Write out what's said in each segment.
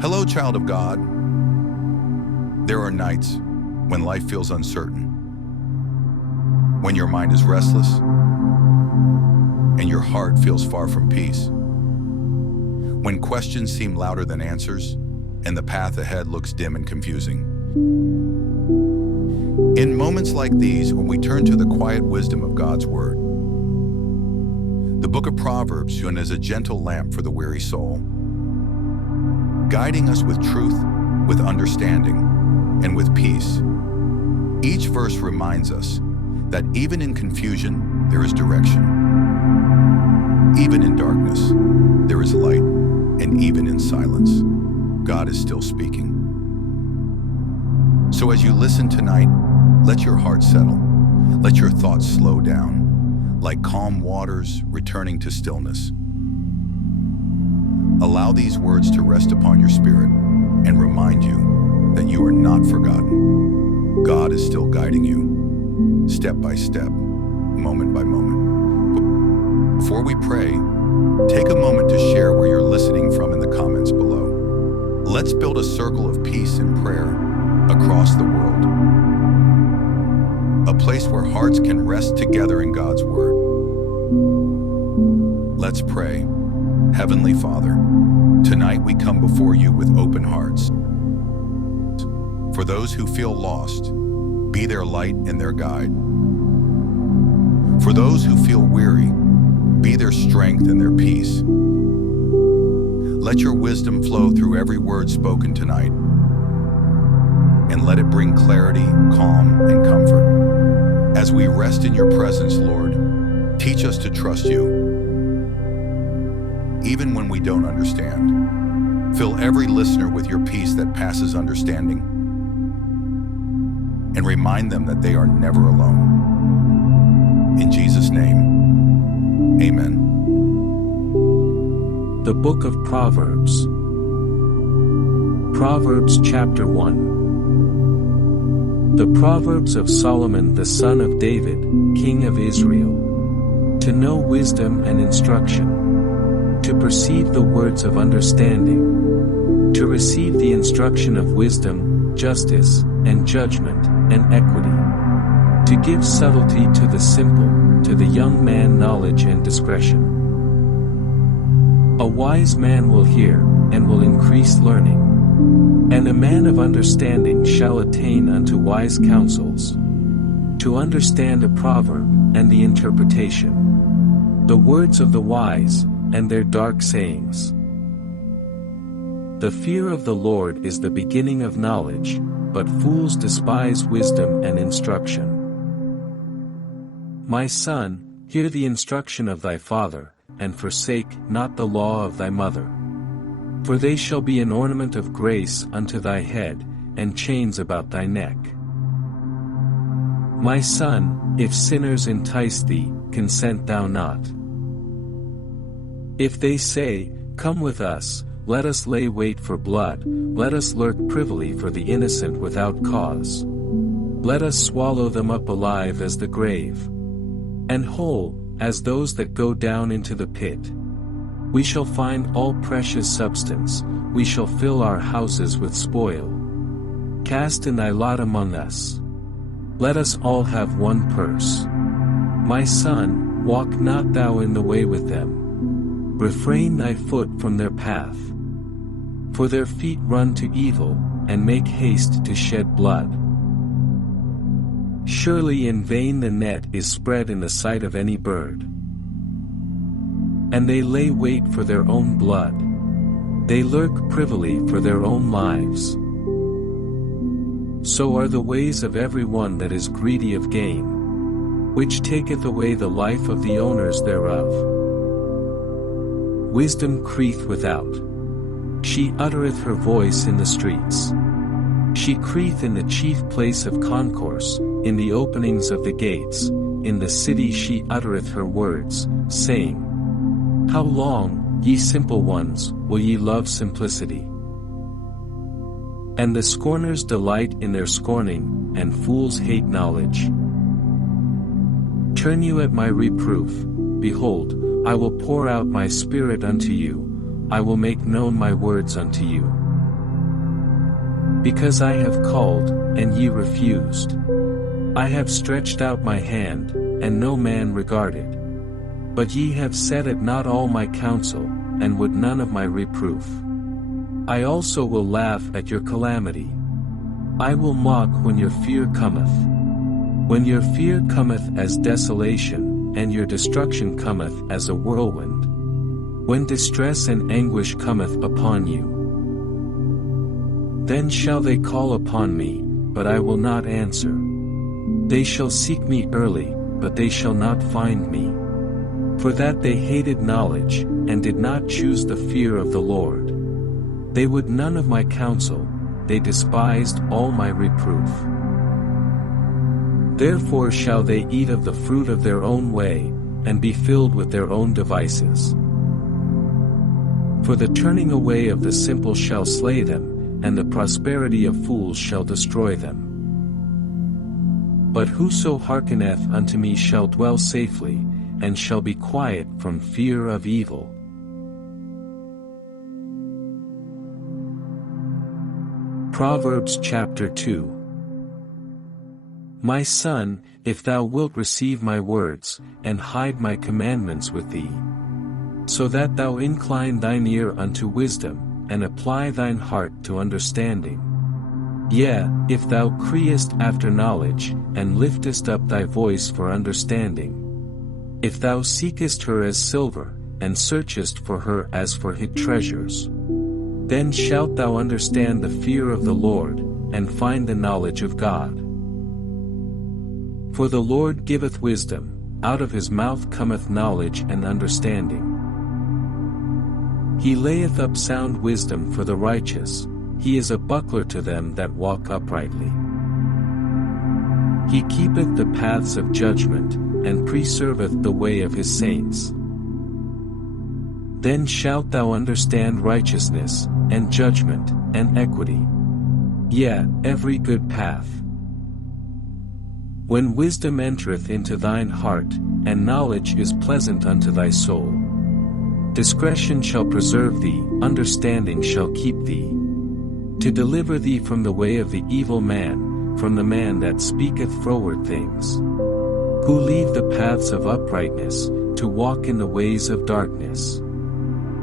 Hello, child of God. There are nights when life feels uncertain, when your mind is restless and your heart feels far from peace, when questions seem louder than answers and the path ahead looks dim and confusing. In moments like these, when we turn to the quiet wisdom of God's Word, the Book of Proverbs is a gentle lamp for the weary soul, guiding us with truth, with understanding, and with peace. Each verse reminds us that even in confusion, there is direction. Even in darkness, there is light, and even in silence, God is still speaking. So as you listen tonight, let your heart settle. Let your thoughts slow down, like calm waters returning to stillness. Allow these words to rest upon your spirit and remind you that you are not forgotten. God is still guiding you, step by step, moment by moment. Before we pray, take a moment to share where you're listening from in the comments below. Let's build a circle of peace and prayer across the world. A place where hearts can rest together in God's Word. Let's pray. Heavenly Father, tonight we come before you with open hearts. For those who feel lost, be their light and their guide. For those who feel weary, be their strength and their peace. Let your wisdom flow through every word spoken tonight, and let it bring clarity, calm, and comfort. As we rest in your presence, Lord, teach us to trust you, even when we don't understand. Fill every listener with your peace that passes understanding, and remind them that they are never alone. In Jesus' name, amen. The Book of Proverbs. Proverbs chapter 1. The Proverbs of Solomon the son of David, king of Israel. To know wisdom and instruction. To perceive the words of understanding. To receive the instruction of wisdom, justice, and judgment, and equity. To give subtlety to the simple, to the young man knowledge and discretion. A wise man will hear, and will increase learning. And a man of understanding shall attain unto wise counsels. To understand a proverb, and the interpretation. The words of the wise, and their dark sayings. The fear of the Lord is the beginning of knowledge, but fools despise wisdom and instruction. My son, hear the instruction of thy father, and forsake not the law of thy mother. For they shall be an ornament of grace unto thy head, and chains about thy neck. My son, if sinners entice thee, consent thou not. If they say, Come with us, let us lay wait for blood, let us lurk privily for the innocent without cause. Let us swallow them up alive as the grave, and whole, as those that go down into the pit. We shall find all precious substance, we shall fill our houses with spoil. Cast in thy lot among us. Let us all have one purse. My son, walk not thou in the way with them. Refrain thy foot from their path. For their feet run to evil, and make haste to shed blood. Surely in vain the net is spread in the sight of any bird. And they lay wait for their own blood. They lurk privily for their own lives. So are the ways of every one that is greedy of gain, which taketh away the life of the owners thereof. Wisdom crieth without. She uttereth her voice in the streets. She crieth in the chief place of concourse, in the openings of the gates, in the city she uttereth her words, saying, How long, ye simple ones, will ye love simplicity? And the scorners delight in their scorning, and fools hate knowledge. Turn you at my reproof, behold, I will pour out my spirit unto you, I will make known my words unto you. Because I have called, and ye refused. I have stretched out my hand, and no man regarded. But ye have set at naught all my counsel, and would none of my reproof. I also will laugh at your calamity. I will mock when your fear cometh. When your fear cometh as desolation, and your destruction cometh as a whirlwind. When distress and anguish cometh upon you. Then shall they call upon me, but I will not answer. They shall seek me early, but they shall not find me. For that they hated knowledge, and did not choose the fear of the Lord. They would none of my counsel, they despised all my reproof. Therefore shall they eat of the fruit of their own way, and be filled with their own devices. For the turning away of the simple shall slay them, and the prosperity of fools shall destroy them. But whoso hearkeneth unto me shall dwell safely, and shall be quiet from fear of evil. Proverbs chapter 2. My son, if thou wilt receive my words, and hide my commandments with thee, so that thou incline thine ear unto wisdom, and apply thine heart to understanding. Yea, if thou criest after knowledge, and liftest up thy voice for understanding. If thou seekest her as silver, and searchest for her as for hid treasures, then shalt thou understand the fear of the Lord, and find the knowledge of God. For the Lord giveth wisdom, out of his mouth cometh knowledge and understanding. He layeth up sound wisdom for the righteous, he is a buckler to them that walk uprightly. He keepeth the paths of judgment, and preserveth the way of his saints. Then shalt thou understand righteousness, and judgment, and equity. Yea, every good path. When wisdom entereth into thine heart, and knowledge is pleasant unto thy soul. Discretion shall preserve thee, understanding shall keep thee. To deliver thee from the way of the evil man, from the man that speaketh froward things. Who leave the paths of uprightness, to walk in the ways of darkness.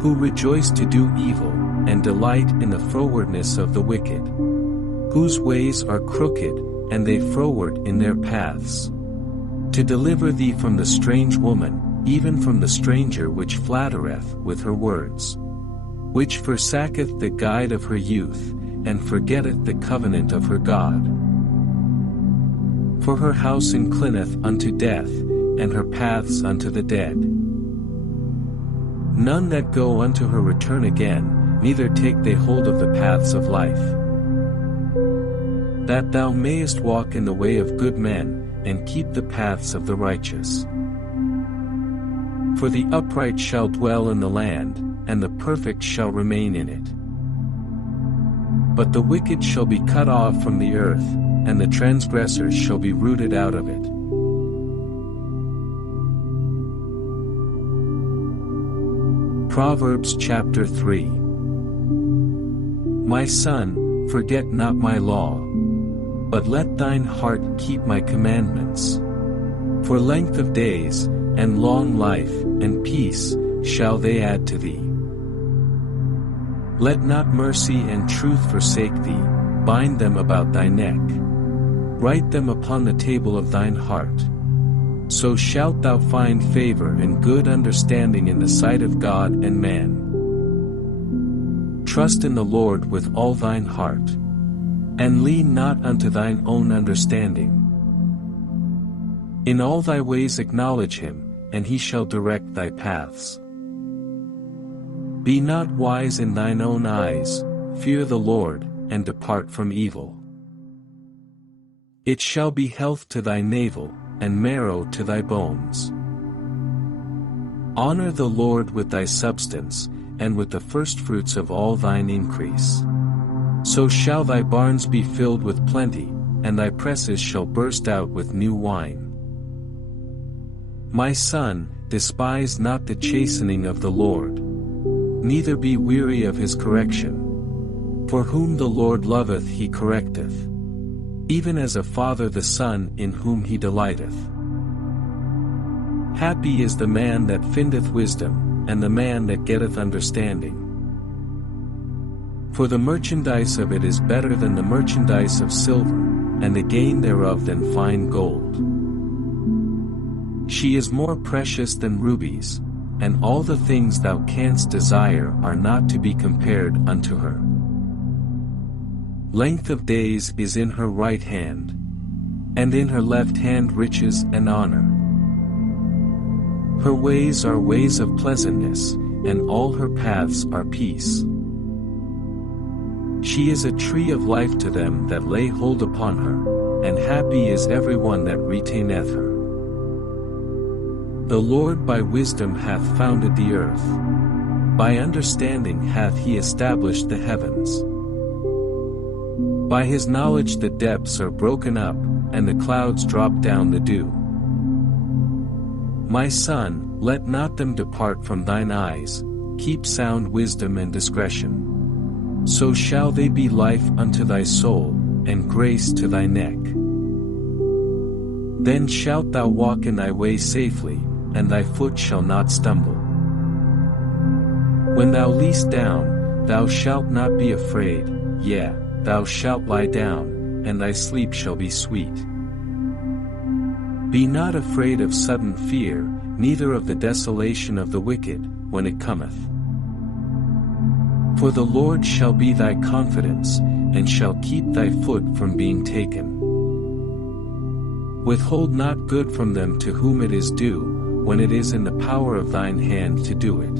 Who rejoice to do evil, and delight in the frowardness of the wicked. Whose ways are crooked, and they froward in their paths. To deliver thee from the strange woman, even from the stranger which flattereth with her words. Which forsaketh the guide of her youth, and forgetteth the covenant of her God. For her house inclineth unto death, and her paths unto the dead. None that go unto her return again, neither take they hold of the paths of life. That thou mayest walk in the way of good men, and keep the paths of the righteous. For the upright shall dwell in the land, and the perfect shall remain in it. But the wicked shall be cut off from the earth, and the transgressors shall be rooted out of it. Proverbs chapter 3. My son, forget not my law, but let thine heart keep my commandments. For length of days, and long life, and peace, shall they add to thee. Let not mercy and truth forsake thee, bind them about thy neck. Write them upon the table of thine heart. So shalt thou find favor and good understanding in the sight of God and man. Trust in the Lord with all thine heart, and lean not unto thine own understanding. In all thy ways acknowledge him, and he shall direct thy paths. Be not wise in thine own eyes, fear the Lord, and depart from evil. It shall be health to thy navel, and marrow to thy bones. Honor the Lord with thy substance, and with the firstfruits of all thine increase. So shall thy barns be filled with plenty, and thy presses shall burst out with new wine. My son, despise not the chastening of the Lord, neither be weary of his correction. For whom the Lord loveth he correcteth, even as a father the son in whom he delighteth. Happy is the man that findeth wisdom, and the man that getteth understanding. For the merchandise of it is better than the merchandise of silver, and the gain thereof than fine gold. She is more precious than rubies, and all the things thou canst desire are not to be compared unto her. Length of days is in her right hand, and in her left hand riches and honor. Her ways are ways of pleasantness, and all her paths are peace. She is a tree of life to them that lay hold upon her, and happy is every one that retaineth her. The Lord by wisdom hath founded the earth. By understanding hath he established the heavens. By his knowledge the depths are broken up, and the clouds drop down the dew. My son, let not them depart from thine eyes, keep sound wisdom and discretion. So shall they be life unto thy soul, and grace to thy neck. Then shalt thou walk in thy way safely, and thy foot shall not stumble. When thou liest down, thou shalt not be afraid, yea, thou shalt lie down, and thy sleep shall be sweet. Be not afraid of sudden fear, neither of the desolation of the wicked, when it cometh. For the Lord shall be thy confidence, and shall keep thy foot from being taken. Withhold not good from them to whom it is due, when it is in the power of thine hand to do it.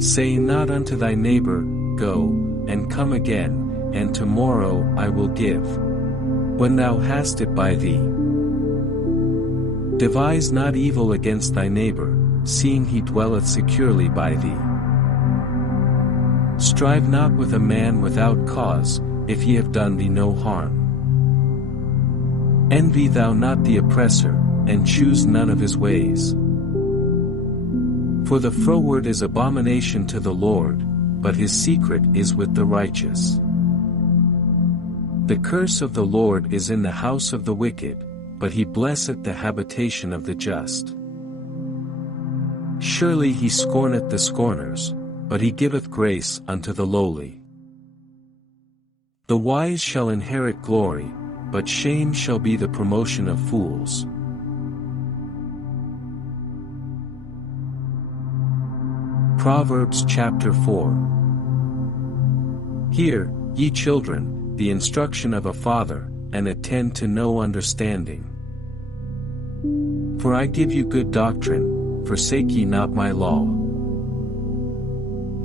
Say not unto thy neighbor, Go, and come again, and tomorrow I will give, when thou hast it by thee. Devise not evil against thy neighbor, seeing he dwelleth securely by thee. Strive not with a man without cause, if he have done thee no harm. Envy thou not the oppressor, and choose none of his ways. For the froward is abomination to the Lord, but his secret is with the righteous. The curse of the Lord is in the house of the wicked, but he blesseth the habitation of the just. Surely he scorneth the scorners, but he giveth grace unto the lowly. The wise shall inherit glory, but shame shall be the promotion of fools. Proverbs chapter 4. Hear, ye children, the instruction of a father, and attend to no understanding. For I give you good doctrine, forsake ye not my law.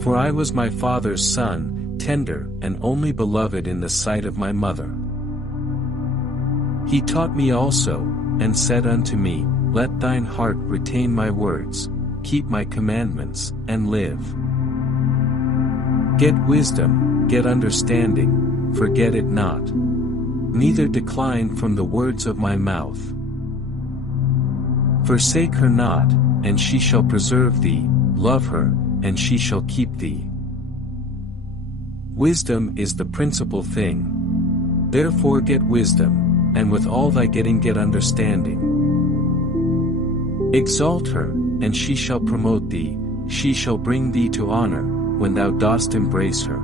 For I was my father's son, tender and only beloved in the sight of my mother. He taught me also, and said unto me, Let thine heart retain my words, keep my commandments, and live. Get wisdom, get understanding, forget it not. Neither decline from the words of my mouth. Forsake her not, and she shall preserve thee, love her, and she shall keep thee. Wisdom is the principal thing. Therefore get wisdom, and with all thy getting get understanding. Exalt her, and she shall promote thee, she shall bring thee to honor, when thou dost embrace her.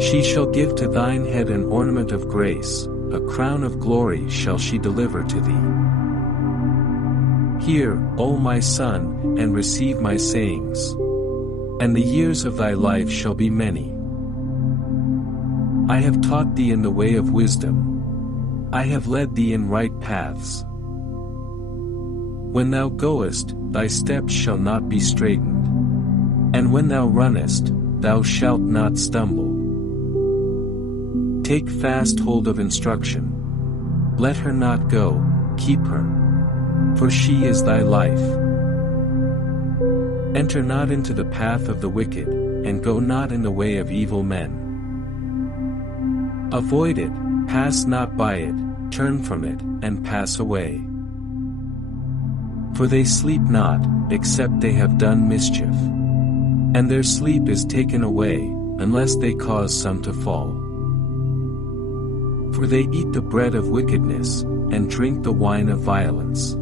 She shall give to thine head an ornament of grace, a crown of glory shall she deliver to thee. Hear, O my son, and receive my sayings. And the years of thy life shall be many. I have taught thee in the way of wisdom. I have led thee in right paths. When thou goest, thy steps shall not be straitened. And when thou runnest, thou shalt not stumble. Take fast hold of instruction. Let her not go, keep her. For she is thy life. Enter not into the path of the wicked, and go not in the way of evil men. Avoid it, pass not by it, turn from it, and pass away. For they sleep not, except they have done mischief. and their sleep is taken away, unless they cause some to fall. For they eat the bread of wickedness, and drink the wine of violence.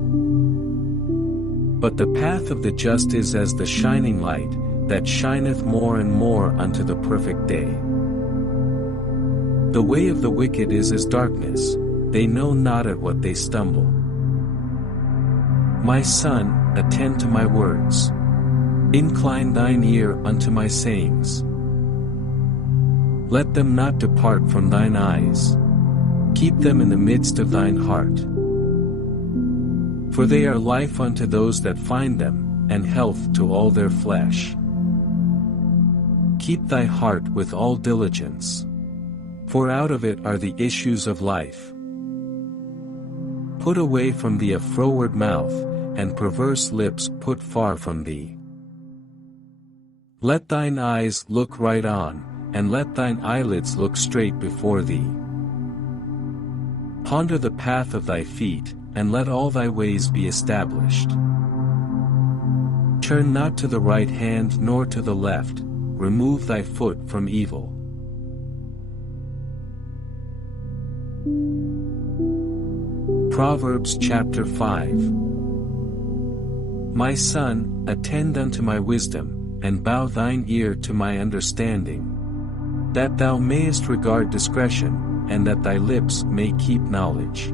But the path of the just is as the shining light, that shineth more and more unto the perfect day. The way of the wicked is as darkness, they know not at what they stumble. My son, attend to my words. Incline thine ear unto my sayings. Let them not depart from thine eyes. Keep them in the midst of thine heart. For they are life unto those that find them, and health to all their flesh. Keep thy heart with all diligence, for out of it are the issues of life. Put away from thee a froward mouth, and perverse lips put far from thee. Let thine eyes look right on, and let thine eyelids look straight before thee. Ponder the path of thy feet, and let all thy ways be established. Turn not to the right hand nor to the left, remove thy foot from evil. Proverbs chapter 5. My son, attend unto my wisdom, and bow thine ear to my understanding, that thou mayest regard discretion, and that thy lips may keep knowledge.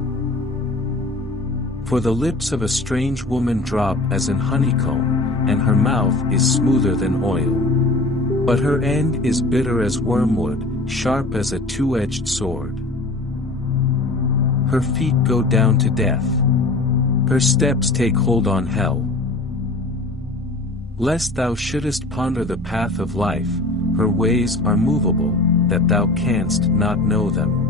For the lips of a strange woman drop as an honeycomb, and her mouth is smoother than oil. But her end is bitter as wormwood, sharp as a two-edged sword. Her feet go down to death. Her steps take hold on hell. Lest thou shouldest ponder the path of life, her ways are movable, that thou canst not know them.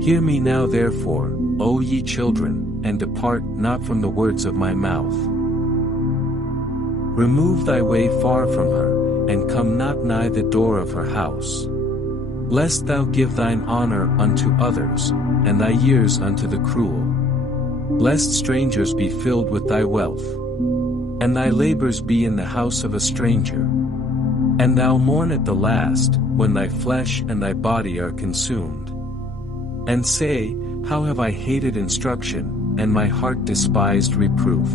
Hear me now therefore, O ye children, and depart not from the words of my mouth. Remove thy way far from her, and come not nigh the door of her house. Lest thou give thine honor unto others, and thy years unto the cruel. Lest strangers be filled with thy wealth, and thy labors be in the house of a stranger. And thou mourn at the last, when thy flesh and thy body are consumed. And say, how have I hated instruction, and my heart despised reproof?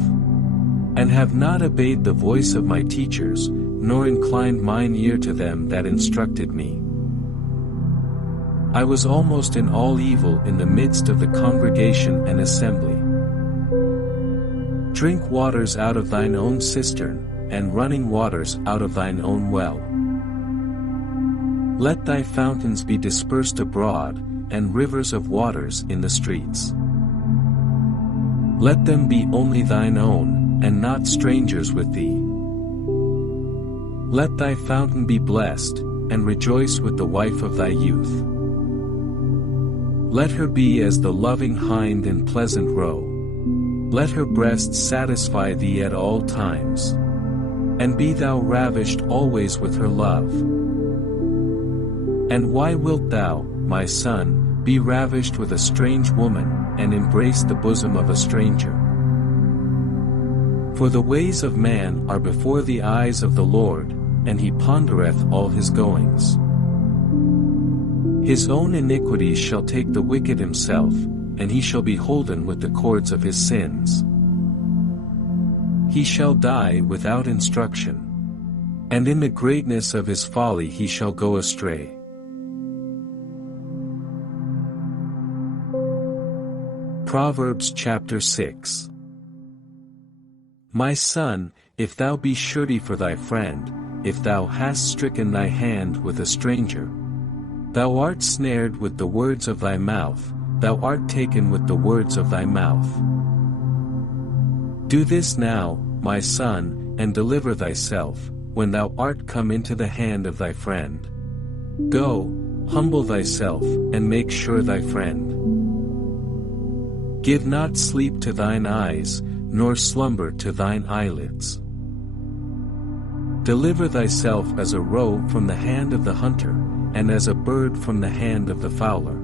And have not obeyed the voice of my teachers, nor inclined mine ear to them that instructed me. I was almost in all evil in the midst of the congregation and assembly. Drink waters out of thine own cistern, and running waters out of thine own well. Let thy fountains be dispersed abroad, and rivers of waters in the streets. Let them be only thine own, and not strangers with thee. Let thy fountain be blessed, and rejoice with the wife of thy youth. Let her be as the loving hind in pleasant roe. Let her breasts satisfy thee at all times. And be thou ravished always with her love. And why wilt thou, my son, be ravished with a strange woman, and embrace the bosom of a stranger? For the ways of man are before the eyes of the Lord, and he pondereth all his goings. His own iniquities shall take the wicked himself, and he shall be holden with the cords of his sins. He shall die without instruction, and in the greatness of his folly he shall go astray. Proverbs chapter 6. My son, if thou be surety for thy friend, if thou hast stricken thy hand with a stranger, thou art snared with the words of thy mouth, thou art taken with the words of thy mouth. Do this now, my son, and deliver thyself, when thou art come into the hand of thy friend. Go, humble thyself, and make sure thy friend. Give not sleep to thine eyes, nor slumber to thine eyelids. Deliver thyself as a roe from the hand of the hunter, and as a bird from the hand of the fowler.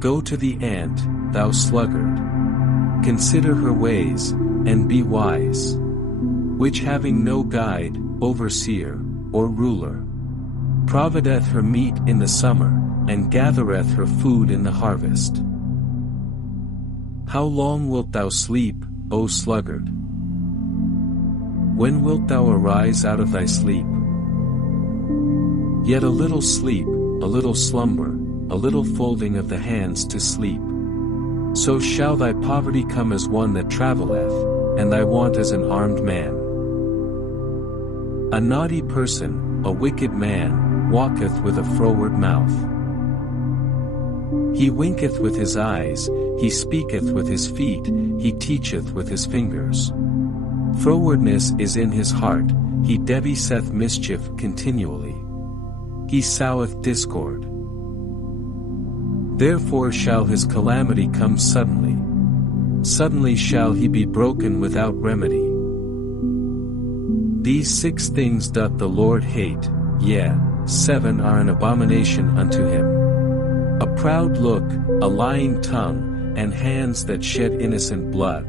Go to the ant, thou sluggard. Consider her ways, and be wise. which having no guide, overseer, or ruler, provideth her meat in the summer, and gathereth her food in the harvest. How long wilt thou sleep, O sluggard? When wilt thou arise out of thy sleep? Yet a little sleep, a little slumber, a little folding of the hands to sleep. So shall thy poverty come as one that travelleth, and thy want as an armed man. A naughty person, a wicked man, walketh with a froward mouth. He winketh with his eyes, he speaketh with his feet, he teacheth with his fingers. Frowardness is in his heart, he deviseth mischief continually. He soweth discord. Therefore shall his calamity come suddenly. Suddenly shall he be broken without remedy. These 6 things doth the Lord hate, yea, 7 are an abomination unto him: a proud look, a lying tongue, and hands that shed innocent blood,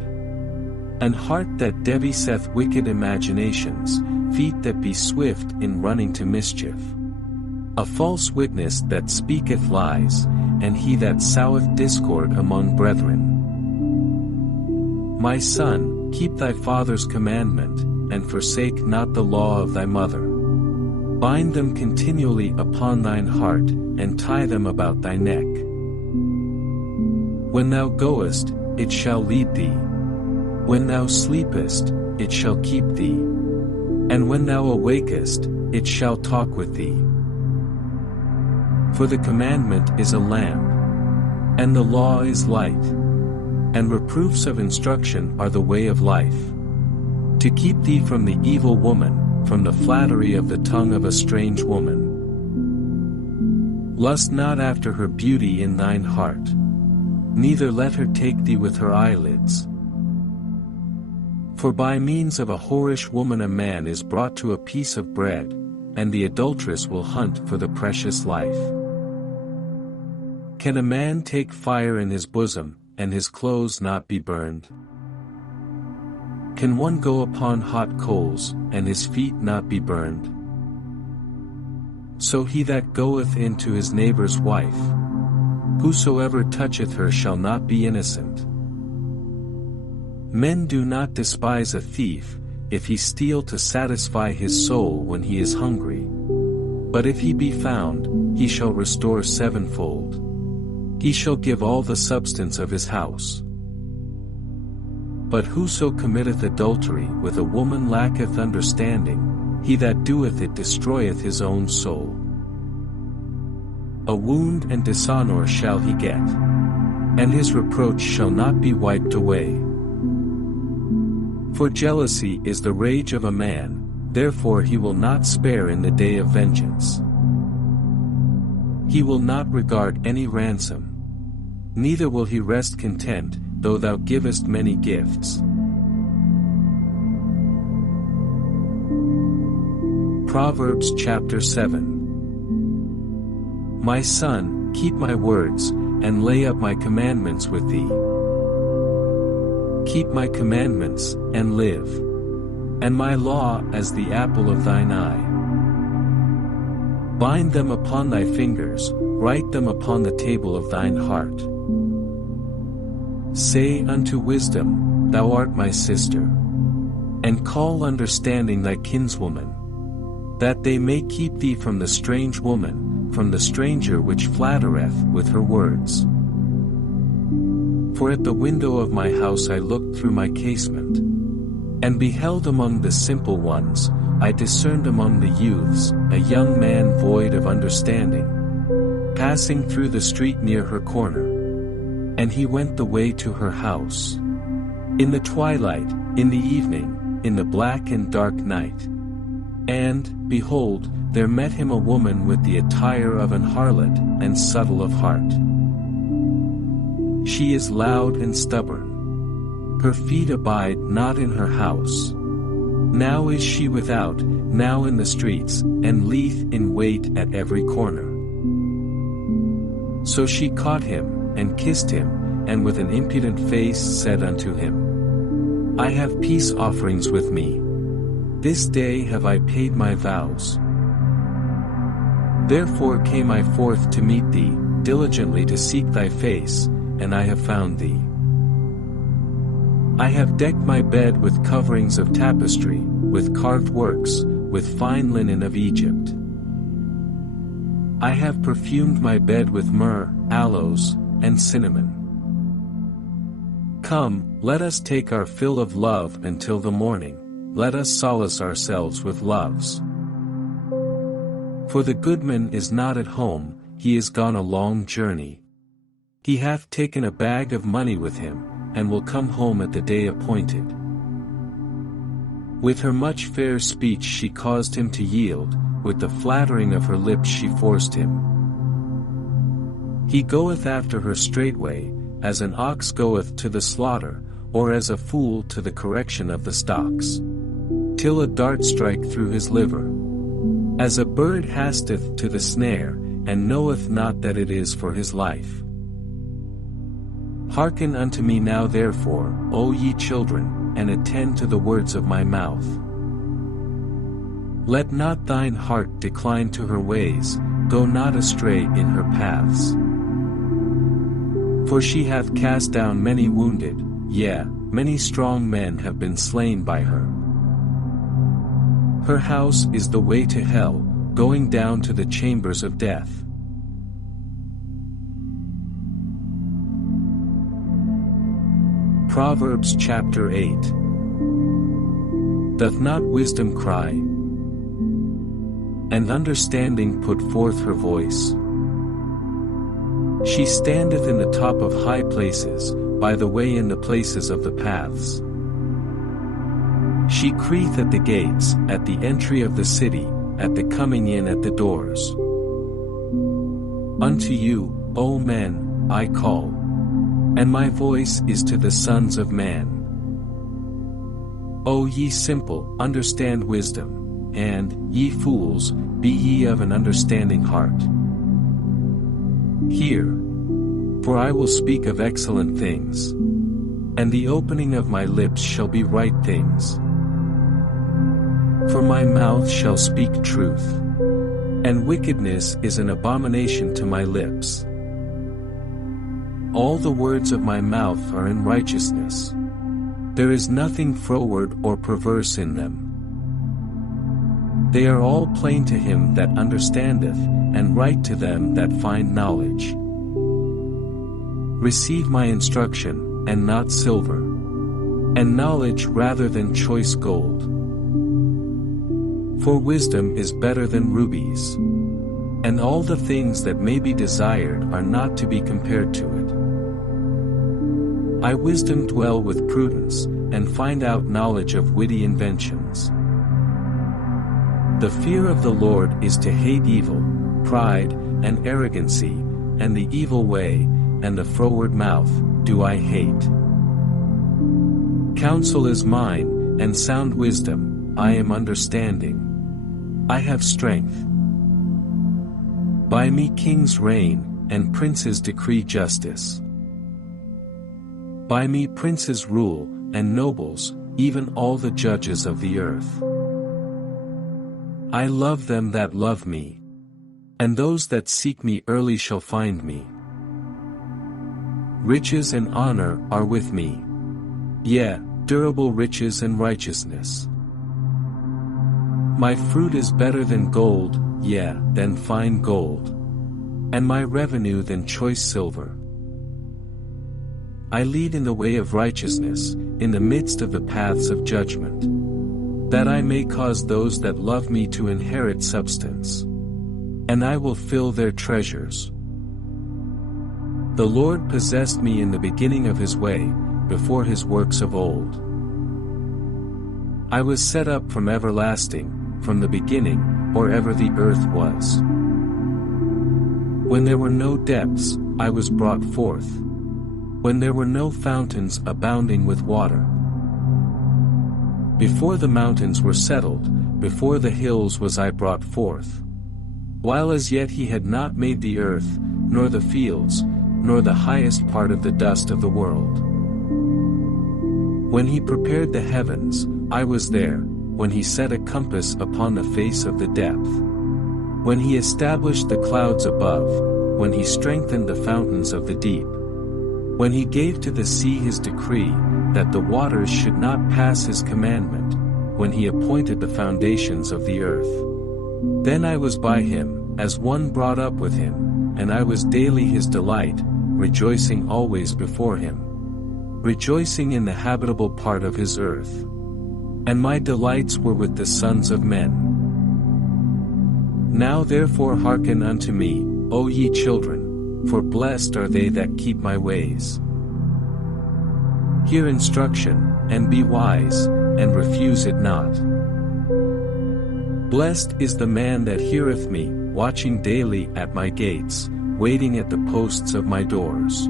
an heart that deviseth wicked imaginations, feet that be swift in running to mischief, a false witness that speaketh lies, and he that soweth discord among brethren. My son, keep thy father's commandment, and forsake not the law of thy mother. Bind them continually upon thine heart, and tie them about thy neck. When thou goest, it shall lead thee. When thou sleepest, it shall keep thee. And when thou awakest, it shall talk with thee. For the commandment is a lamp, and the law is light, and reproofs of instruction are the way of life, to keep thee from the evil woman, from the flattery of the tongue of a strange woman. Lust not after her beauty in thine heart, neither let her take thee with her eyelids. For by means of a whorish woman a man is brought to a piece of bread, and the adulteress will hunt for the precious life. Can a man take fire in his bosom, and his clothes not be burned? Can one go upon hot coals, and his feet not be burned? So he that goeth in to his neighbor's wife, whosoever toucheth her shall not be innocent. Men do not despise a thief, if he steal to satisfy his soul when he is hungry. But if he be found, he shall restore 7-fold. He shall give all the substance of his house. But whoso committeth adultery with a woman lacketh understanding, he that doeth it destroyeth his own soul. A wound and dishonor shall he get, and his reproach shall not be wiped away. For jealousy is the rage of a man, therefore he will not spare in the day of vengeance. He will not regard any ransom, neither will he rest content, though thou givest many gifts. Proverbs chapter 7. My son, keep my words, and lay up my commandments with thee. Keep my commandments, and live, and my law as the apple of thine eye. Bind them upon thy fingers, write them upon the table of thine heart. Say unto wisdom, Thou art my sister, and call understanding thy kinswoman, that they may keep thee from the strange woman, from the stranger which flattereth with her words. For at the window of my house I looked through my casement, and beheld among the simple ones, I discerned among the youths, a young man void of understanding, passing through the street near her corner. And he went the way to her house. In the twilight, in the evening, in the black and dark night. And, behold, there met him a woman with the attire of an harlot, and subtle of heart. She is loud and stubborn. Her feet abide not in her house. Now is she without, now in the streets, and lieth in wait at every corner. So she caught him, and kissed him, and with an impudent face said unto him, I have peace offerings with me. This day have I paid my vows. Therefore came I forth to meet thee, diligently to seek thy face, and I have found thee. I have decked my bed with coverings of tapestry, with carved works, with fine linen of Egypt. I have perfumed my bed with myrrh, aloes, and cinnamon. Come, let us take our fill of love until the morning, let us solace ourselves with loves. For the goodman is not at home, he is gone a long journey. He hath taken a bag of money with him, and will come home at the day appointed. With her much fair speech she caused him to yield, with the flattering of her lips she forced him. He goeth after her straightway, as an ox goeth to the slaughter, or as a fool to the correction of the stocks, till a dart strike through his liver. As a bird hasteth to the snare, and knoweth not that it is for his life. Hearken unto me now therefore, O ye children, and attend to the words of my mouth. Let not thine heart decline to her ways, go not astray in her paths. For she hath cast down many wounded, yea, many strong men have been slain by her. Her house is the way to hell, going down to the chambers of death. Proverbs chapter 8. Doth not wisdom cry, and understanding put forth her voice? She standeth in the top of high places, by the way in the places of the paths. She crieth at the gates, at the entry of the city, at the coming in at the doors. Unto you, O men, I call, and my voice is to the sons of man. O ye simple, understand wisdom, and, ye fools, be ye of an understanding heart. Hear, for I will speak of excellent things, and the opening of my lips shall be right things. For my mouth shall speak truth, and wickedness is an abomination to my lips. All the words of my mouth are in righteousness. There is nothing froward or perverse in them. They are all plain to him that understandeth, and right to them that find knowledge. Receive my instruction, and not silver, and knowledge rather than choice gold. For wisdom is better than rubies, and all the things that may be desired are not to be compared to it. I wisdom dwell with prudence, and find out knowledge of witty inventions. The fear of the Lord is to hate evil, pride, and arrogancy, and the evil way, and the froward mouth, do I hate. Counsel is mine, and sound wisdom, I am understanding. I have strength. By me kings reign, and princes decree justice. By me princes rule, and nobles, even all the judges of the earth. I love them that love me, and those that seek me early shall find me. Riches and honor are with me, yea, durable riches and righteousness. My fruit is better than gold, yea, than fine gold, and my revenue than choice silver. I lead in the way of righteousness, in the midst of the paths of judgment, that I may cause those that love me to inherit substance, and I will fill their treasures. The Lord possessed me in the beginning of his way, before his works of old. I was set up from everlasting, from the beginning, or ever the earth was. When there were no depths, I was brought forth. When there were no fountains abounding with water. Before the mountains were settled, before the hills was I brought forth. While as yet he had not made the earth, nor the fields, nor the highest part of the dust of the world. When he prepared the heavens, I was there. when he set a compass upon the face of the depth. When he established the clouds above, when he strengthened the fountains of the deep. When he gave to the sea his decree, that the waters should not pass his commandment, when he appointed the foundations of the earth. Then I was by him, as one brought up with him, and I was daily his delight, rejoicing always before him. Rejoicing in the habitable part of his earth. And my delights were with the sons of men. Now therefore hearken unto me, O ye children, for blessed are they that keep my ways. Hear instruction, and be wise, and refuse it not. Blessed is the man that heareth me, watching daily at my gates, waiting at the posts of my doors.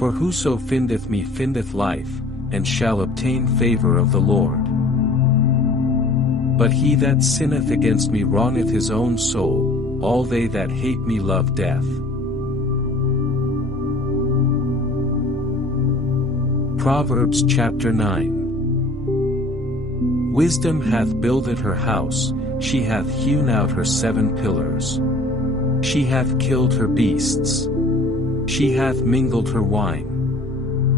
For whoso findeth me findeth life, and shall obtain favor of the Lord. But he that sinneth against me wrongeth his own soul, all they that hate me love death. Proverbs chapter 9. Wisdom hath builded her house, she hath hewn out her 7 pillars. She hath killed her beasts. She hath mingled her wine.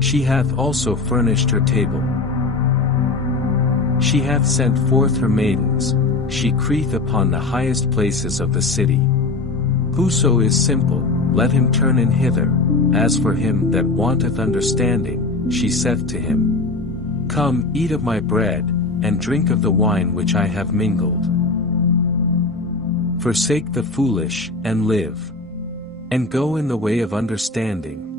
She hath also furnished her table. She hath sent forth her maidens, she crieth upon the highest places of the city. Whoso is simple, let him turn in hither, as for him that wanteth understanding, she saith to him, Come, eat of my bread, and drink of the wine which I have mingled. Forsake the foolish, and live. And go in the way of understanding.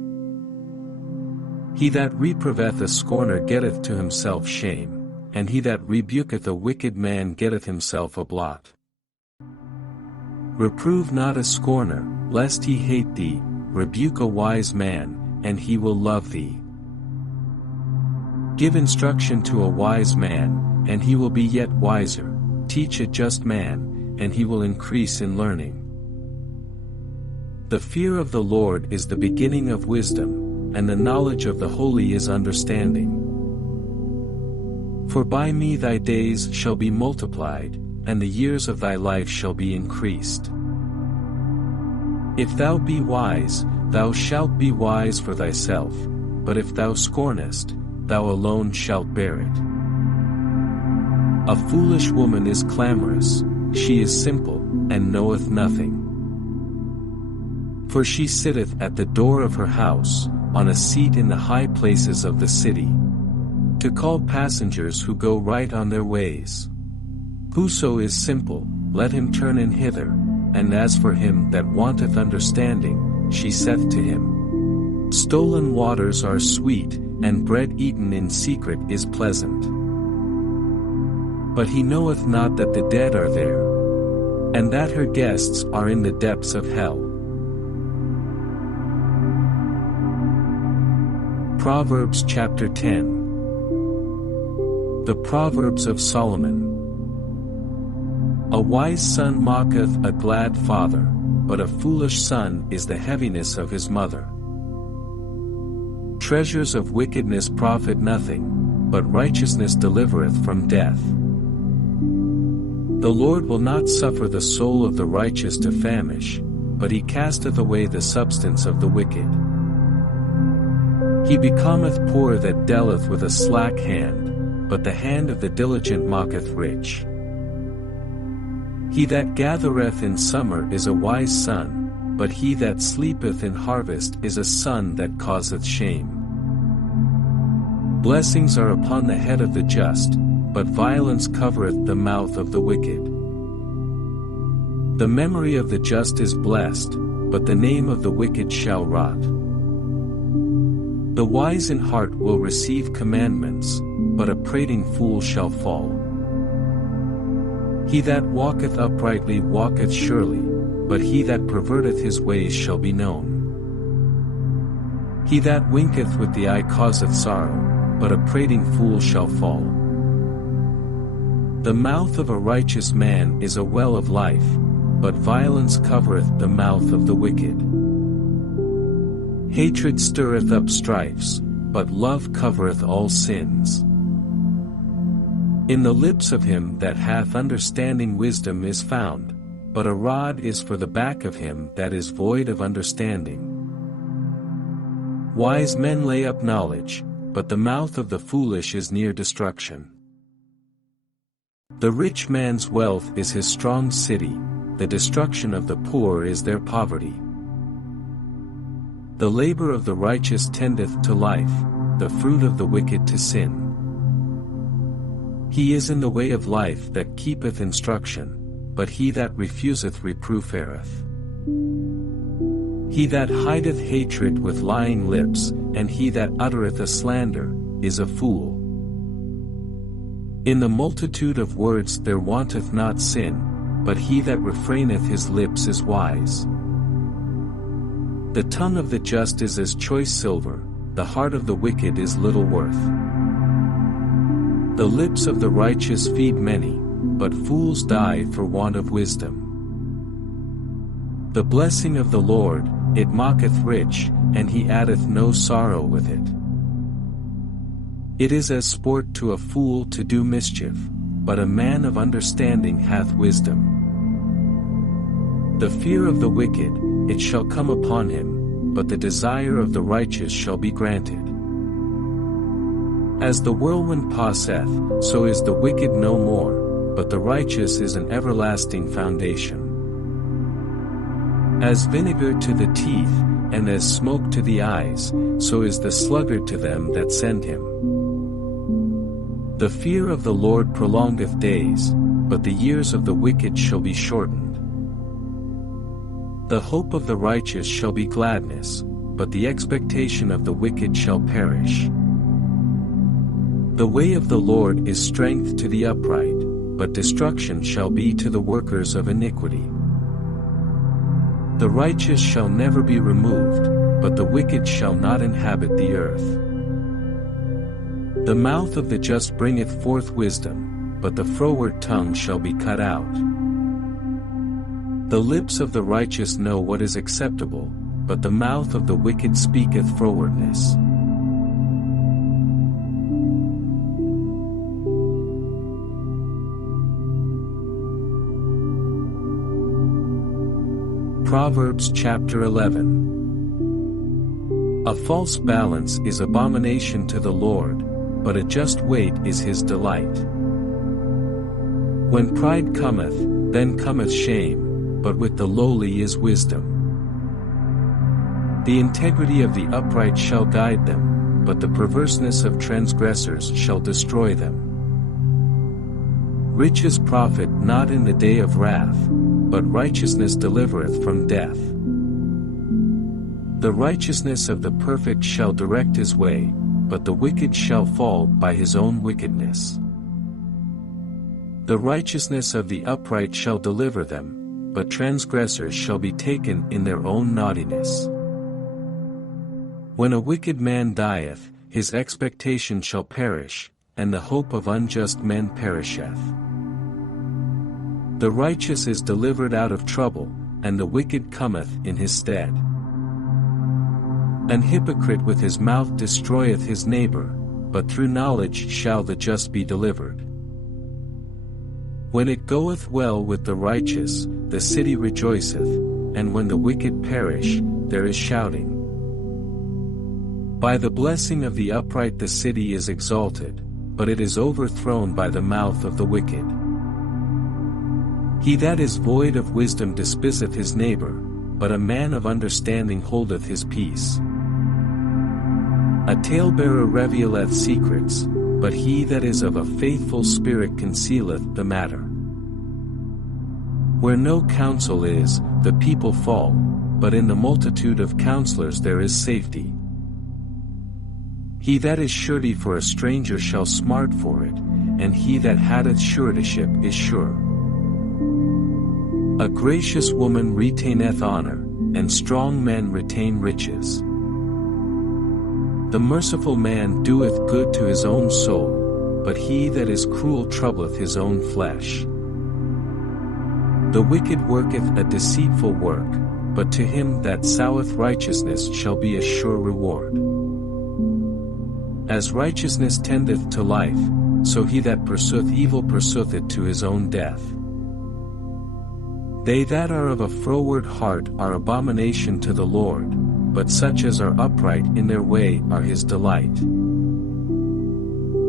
He that reproveth a scorner getteth to himself shame, and he that rebuketh a wicked man getteth himself a blot. Reprove not a scorner, lest he hate thee, rebuke a wise man, and he will love thee. Give instruction to a wise man, and he will be yet wiser, teach a just man, and he will increase in learning. The fear of the Lord is the beginning of wisdom, and the knowledge of the holy is understanding. For by me thy days shall be multiplied, and the years of thy life shall be increased. If thou be wise, thou shalt be wise for thyself, but if thou scornest, thou alone shalt bear it. A foolish woman is clamorous, she is simple, and knoweth nothing. For she sitteth at the door of her house, on a seat in the high places of the city, to call passengers who go right on their ways. Whoso is simple, let him turn in hither, and as for him that wanteth understanding, she saith to him, Stolen waters are sweet, and bread eaten in secret is pleasant. But he knoweth not that the dead are there, and that her guests are in the depths of hell. Proverbs chapter 10. The Proverbs of Solomon. A wise son mocketh a glad father, but a foolish son is the heaviness of his mother. Treasures of wickedness profit nothing, but righteousness delivereth from death. The Lord will not suffer the soul of the righteous to famish, but he casteth away the substance of the wicked. He becometh poor that dealeth with a slack hand, but the hand of the diligent maketh rich. He that gathereth in summer is a wise son, but he that sleepeth in harvest is a son that causeth shame. Blessings are upon the head of the just, but violence covereth the mouth of the wicked. The memory of the just is blessed, but the name of the wicked shall rot. The wise in heart will receive commandments, but a prating fool shall fall. He that walketh uprightly walketh surely, but he that perverteth his ways shall be known. He that winketh with the eye causeth sorrow, but a prating fool shall fall. The mouth of a righteous man is a well of life, but violence covereth the mouth of the wicked. Hatred stirreth up strifes, but love covereth all sins. In the lips of him that hath understanding wisdom is found, but a rod is for the back of him that is void of understanding. Wise men lay up knowledge, but the mouth of the foolish is near destruction. The rich man's wealth is his strong city, the destruction of the poor is their poverty. The labor of the righteous tendeth to life, the fruit of the wicked to sin. He is in the way of life that keepeth instruction, but he that refuseth reproof erreth. He that hideth hatred with lying lips, and he that uttereth a slander, is a fool. In the multitude of words there wanteth not sin, but he that refraineth his lips is wise. The tongue of the just is as choice silver, the heart of the wicked is little worth. The lips of the righteous feed many, but fools die for want of wisdom. The blessing of the Lord, it mocketh rich, and he addeth no sorrow with it. It is as sport to a fool to do mischief, but a man of understanding hath wisdom. The fear of the wicked, it shall come upon him, but the desire of the righteous shall be granted. As the whirlwind passeth, so is the wicked no more, but the righteous is an everlasting foundation. As vinegar to the teeth, and as smoke to the eyes, so is the sluggard to them that send him. The fear of the Lord prolongeth days, but the years of the wicked shall be shortened. The hope of the righteous shall be gladness, but the expectation of the wicked shall perish. The way of the Lord is strength to the upright, but destruction shall be to the workers of iniquity. The righteous shall never be removed, but the wicked shall not inhabit the earth. The mouth of the just bringeth forth wisdom, but the froward tongue shall be cut out. The lips of the righteous know what is acceptable, but the mouth of the wicked speaketh frowardness. Proverbs chapter 11. A false balance is abomination to the Lord, but a just weight is his delight. When pride cometh, then cometh shame, but with the lowly is wisdom. The integrity of the upright shall guide them, but the perverseness of transgressors shall destroy them. Riches profit not in the day of wrath, but righteousness delivereth from death. The righteousness of the perfect shall direct his way, but the wicked shall fall by his own wickedness. The righteousness of the upright shall deliver them, but transgressors shall be taken in their own naughtiness. When a wicked man dieth, his expectation shall perish, and the hope of unjust men perisheth. The righteous is delivered out of trouble, and the wicked cometh in his stead. An hypocrite with his mouth destroyeth his neighbor, but through knowledge shall the just be delivered. When it goeth well with the righteous, the city rejoiceth, and when the wicked perish, there is shouting. By the blessing of the upright the city is exalted, but it is overthrown by the mouth of the wicked. He that is void of wisdom despiseth his neighbor, but a man of understanding holdeth his peace. A talebearer revealeth secrets, but he that is of a faithful spirit concealeth the matter. Where no counsel is, the people fall, but in the multitude of counselors there is safety. He that is surety for a stranger shall smart for it, and he that hateth suretyship is sure. A gracious woman retaineth honor, and strong men retain riches. The merciful man doeth good to his own soul, but he that is cruel troubleth his own flesh. The wicked worketh a deceitful work, but to him that soweth righteousness shall be a sure reward. As righteousness tendeth to life, so he that pursueth evil pursueth it to his own death. They that are of a froward heart are abomination to the Lord, but such as are upright in their way are his delight.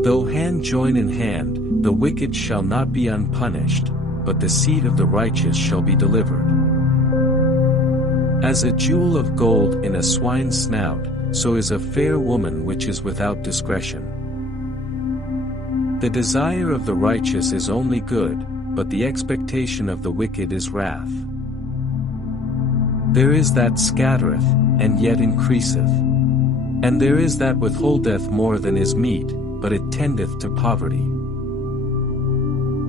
Though hand join in hand, the wicked shall not be unpunished, but the seed of the righteous shall be delivered. As a jewel of gold in a swine's snout, so is a fair woman which is without discretion. The desire of the righteous is only good, but the expectation of the wicked is wrath. There is that scattereth, and yet increaseth. And there is that withholdeth more than is meet, but it tendeth to poverty.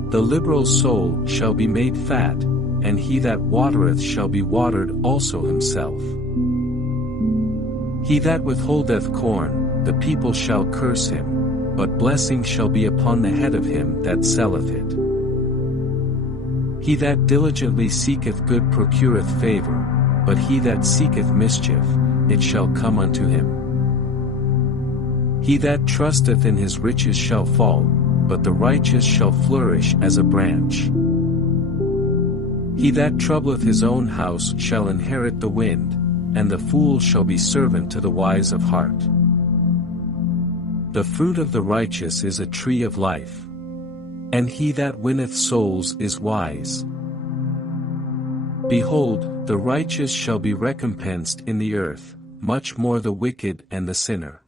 The liberal soul shall be made fat, and he that watereth shall be watered also himself. He that withholdeth corn, the people shall curse him, but blessing shall be upon the head of him that selleth it. He that diligently seeketh good procureth favor, but he that seeketh mischief, it shall come unto him. He that trusteth in his riches shall fall, but the righteous shall flourish as a branch. He that troubleth his own house shall inherit the wind, and the fool shall be servant to the wise of heart. The fruit of the righteous is a tree of life, and he that winneth souls is wise. Behold, the righteous shall be recompensed in the earth, much more the wicked and the sinner.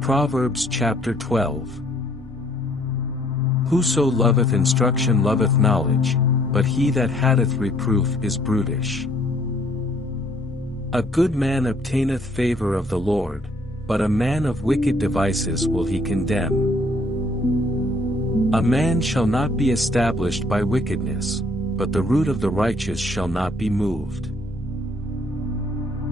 Proverbs chapter 12. Whoso loveth instruction loveth knowledge, but he that hateth reproof is brutish. A good man obtaineth favor of the Lord, but a man of wicked devices will he condemn. A man shall not be established by wickedness, but the root of the righteous shall not be moved.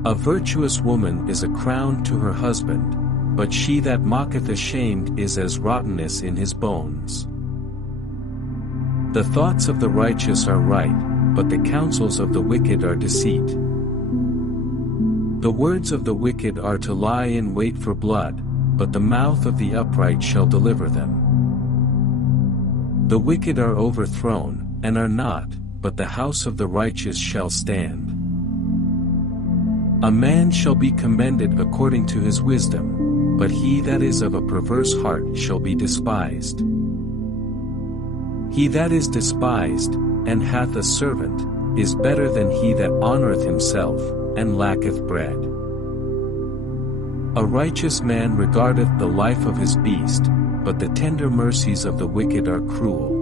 A virtuous woman is a crown to her husband, but she that mocketh ashamed is as rottenness in his bones. The thoughts of the righteous are right, but the counsels of the wicked are deceit. The words of the wicked are to lie in wait for blood, but the mouth of the upright shall deliver them. The wicked are overthrown, and are not, but the house of the righteous shall stand. A man shall be commended according to his wisdom, but he that is of a perverse heart shall be despised. He that is despised, and hath a servant, is better than he that honoureth himself, and lacketh bread. A righteous man regardeth the life of his beast, but the tender mercies of the wicked are cruel.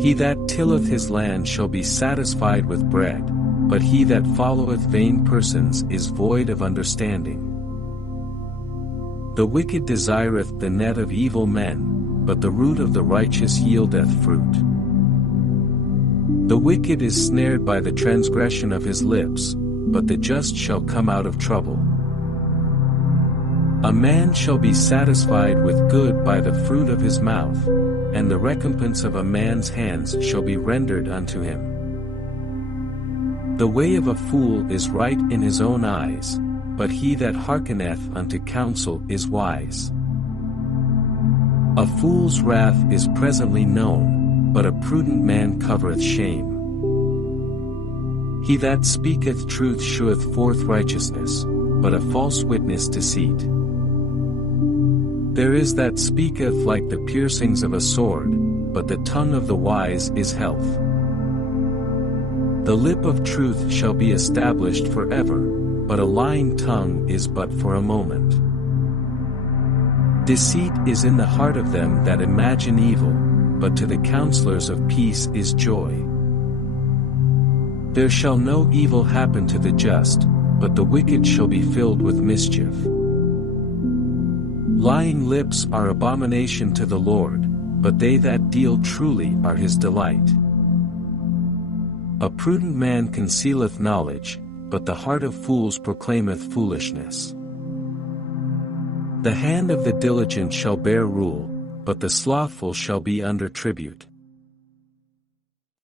He that tilleth his land shall be satisfied with bread, but he that followeth vain persons is void of understanding. The wicked desireth the net of evil men, but the root of the righteous yieldeth fruit. The wicked is snared by the transgression of his lips, but the just shall come out of trouble. A man shall be satisfied with good by the fruit of his mouth, and the recompense of a man's hands shall be rendered unto him. The way of a fool is right in his own eyes, but he that hearkeneth unto counsel is wise. A fool's wrath is presently known, but a prudent man covereth shame. He that speaketh truth sheweth forth righteousness, but a false witness deceit. There is that speaketh like the piercings of a sword, but the tongue of the wise is health. The lip of truth shall be established forever, but a lying tongue is but for a moment. Deceit is in the heart of them that imagine evil, but to the counselors of peace is joy. There shall no evil happen to the just, but the wicked shall be filled with mischief. Lying lips are abomination to the Lord, but they that deal truly are his delight. A prudent man concealeth knowledge, but the heart of fools proclaimeth foolishness. The hand of the diligent shall bear rule, but the slothful shall be under tribute.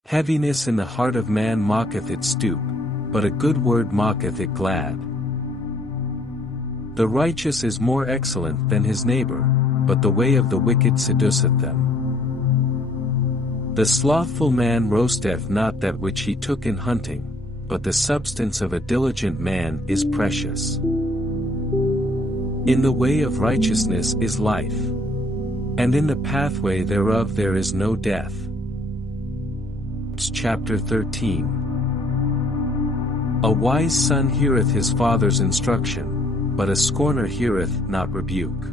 Heaviness in the heart of man mocketh it stoop, but a good word mocketh it glad. The righteous is more excellent than his neighbor, but the way of the wicked seduceth them. The slothful man roasteth not that which he took in hunting, but the substance of a diligent man is precious. In the way of righteousness is life, and in the pathway thereof there is no death. Chapter 13. A wise son heareth his father's instruction, but a scorner heareth not rebuke.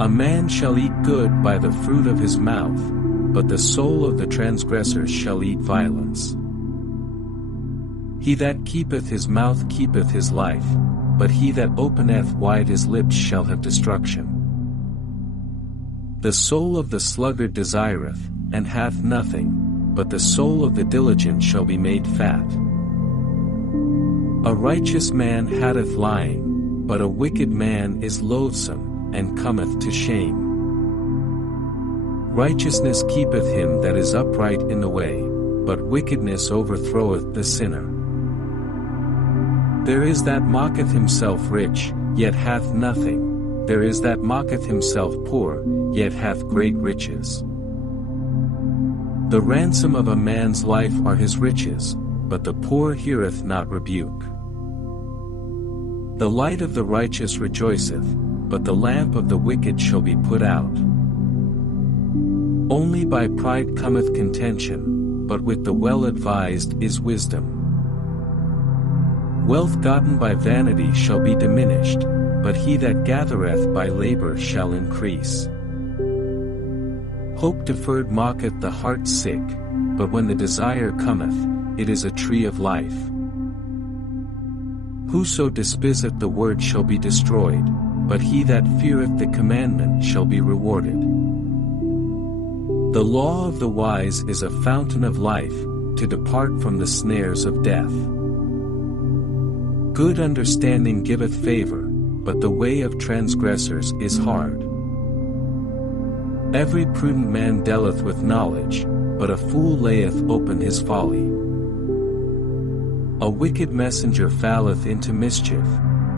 A man shall eat good by the fruit of his mouth, but the soul of the transgressor shall eat violence. He that keepeth his mouth keepeth his life, but he that openeth wide his lips shall have destruction. The soul of the sluggard desireth, and hath nothing, but the soul of the diligent shall be made fat. A righteous man hateth lying, but a wicked man is loathsome, and cometh to shame. Righteousness keepeth him that is upright in the way, but wickedness overthroweth the sinner. There is that mocketh himself rich, yet hath nothing. There is that mocketh himself poor, yet hath great riches. The ransom of a man's life are his riches, but the poor heareth not rebuke. The light of the righteous rejoiceth, but the lamp of the wicked shall be put out. Only by pride cometh contention, but with the well-advised is wisdom. Wealth gotten by vanity shall be diminished, but he that gathereth by labor shall increase. Hope deferred maketh the heart sick, but when the desire cometh, it is a tree of life. Whoso despiseth the word shall be destroyed, but he that feareth the commandment shall be rewarded. The law of the wise is a fountain of life, to depart from the snares of death. Good understanding giveth favor, but the way of transgressors is hard. Every prudent man dealeth with knowledge, but a fool layeth open his folly. A wicked messenger falleth into mischief,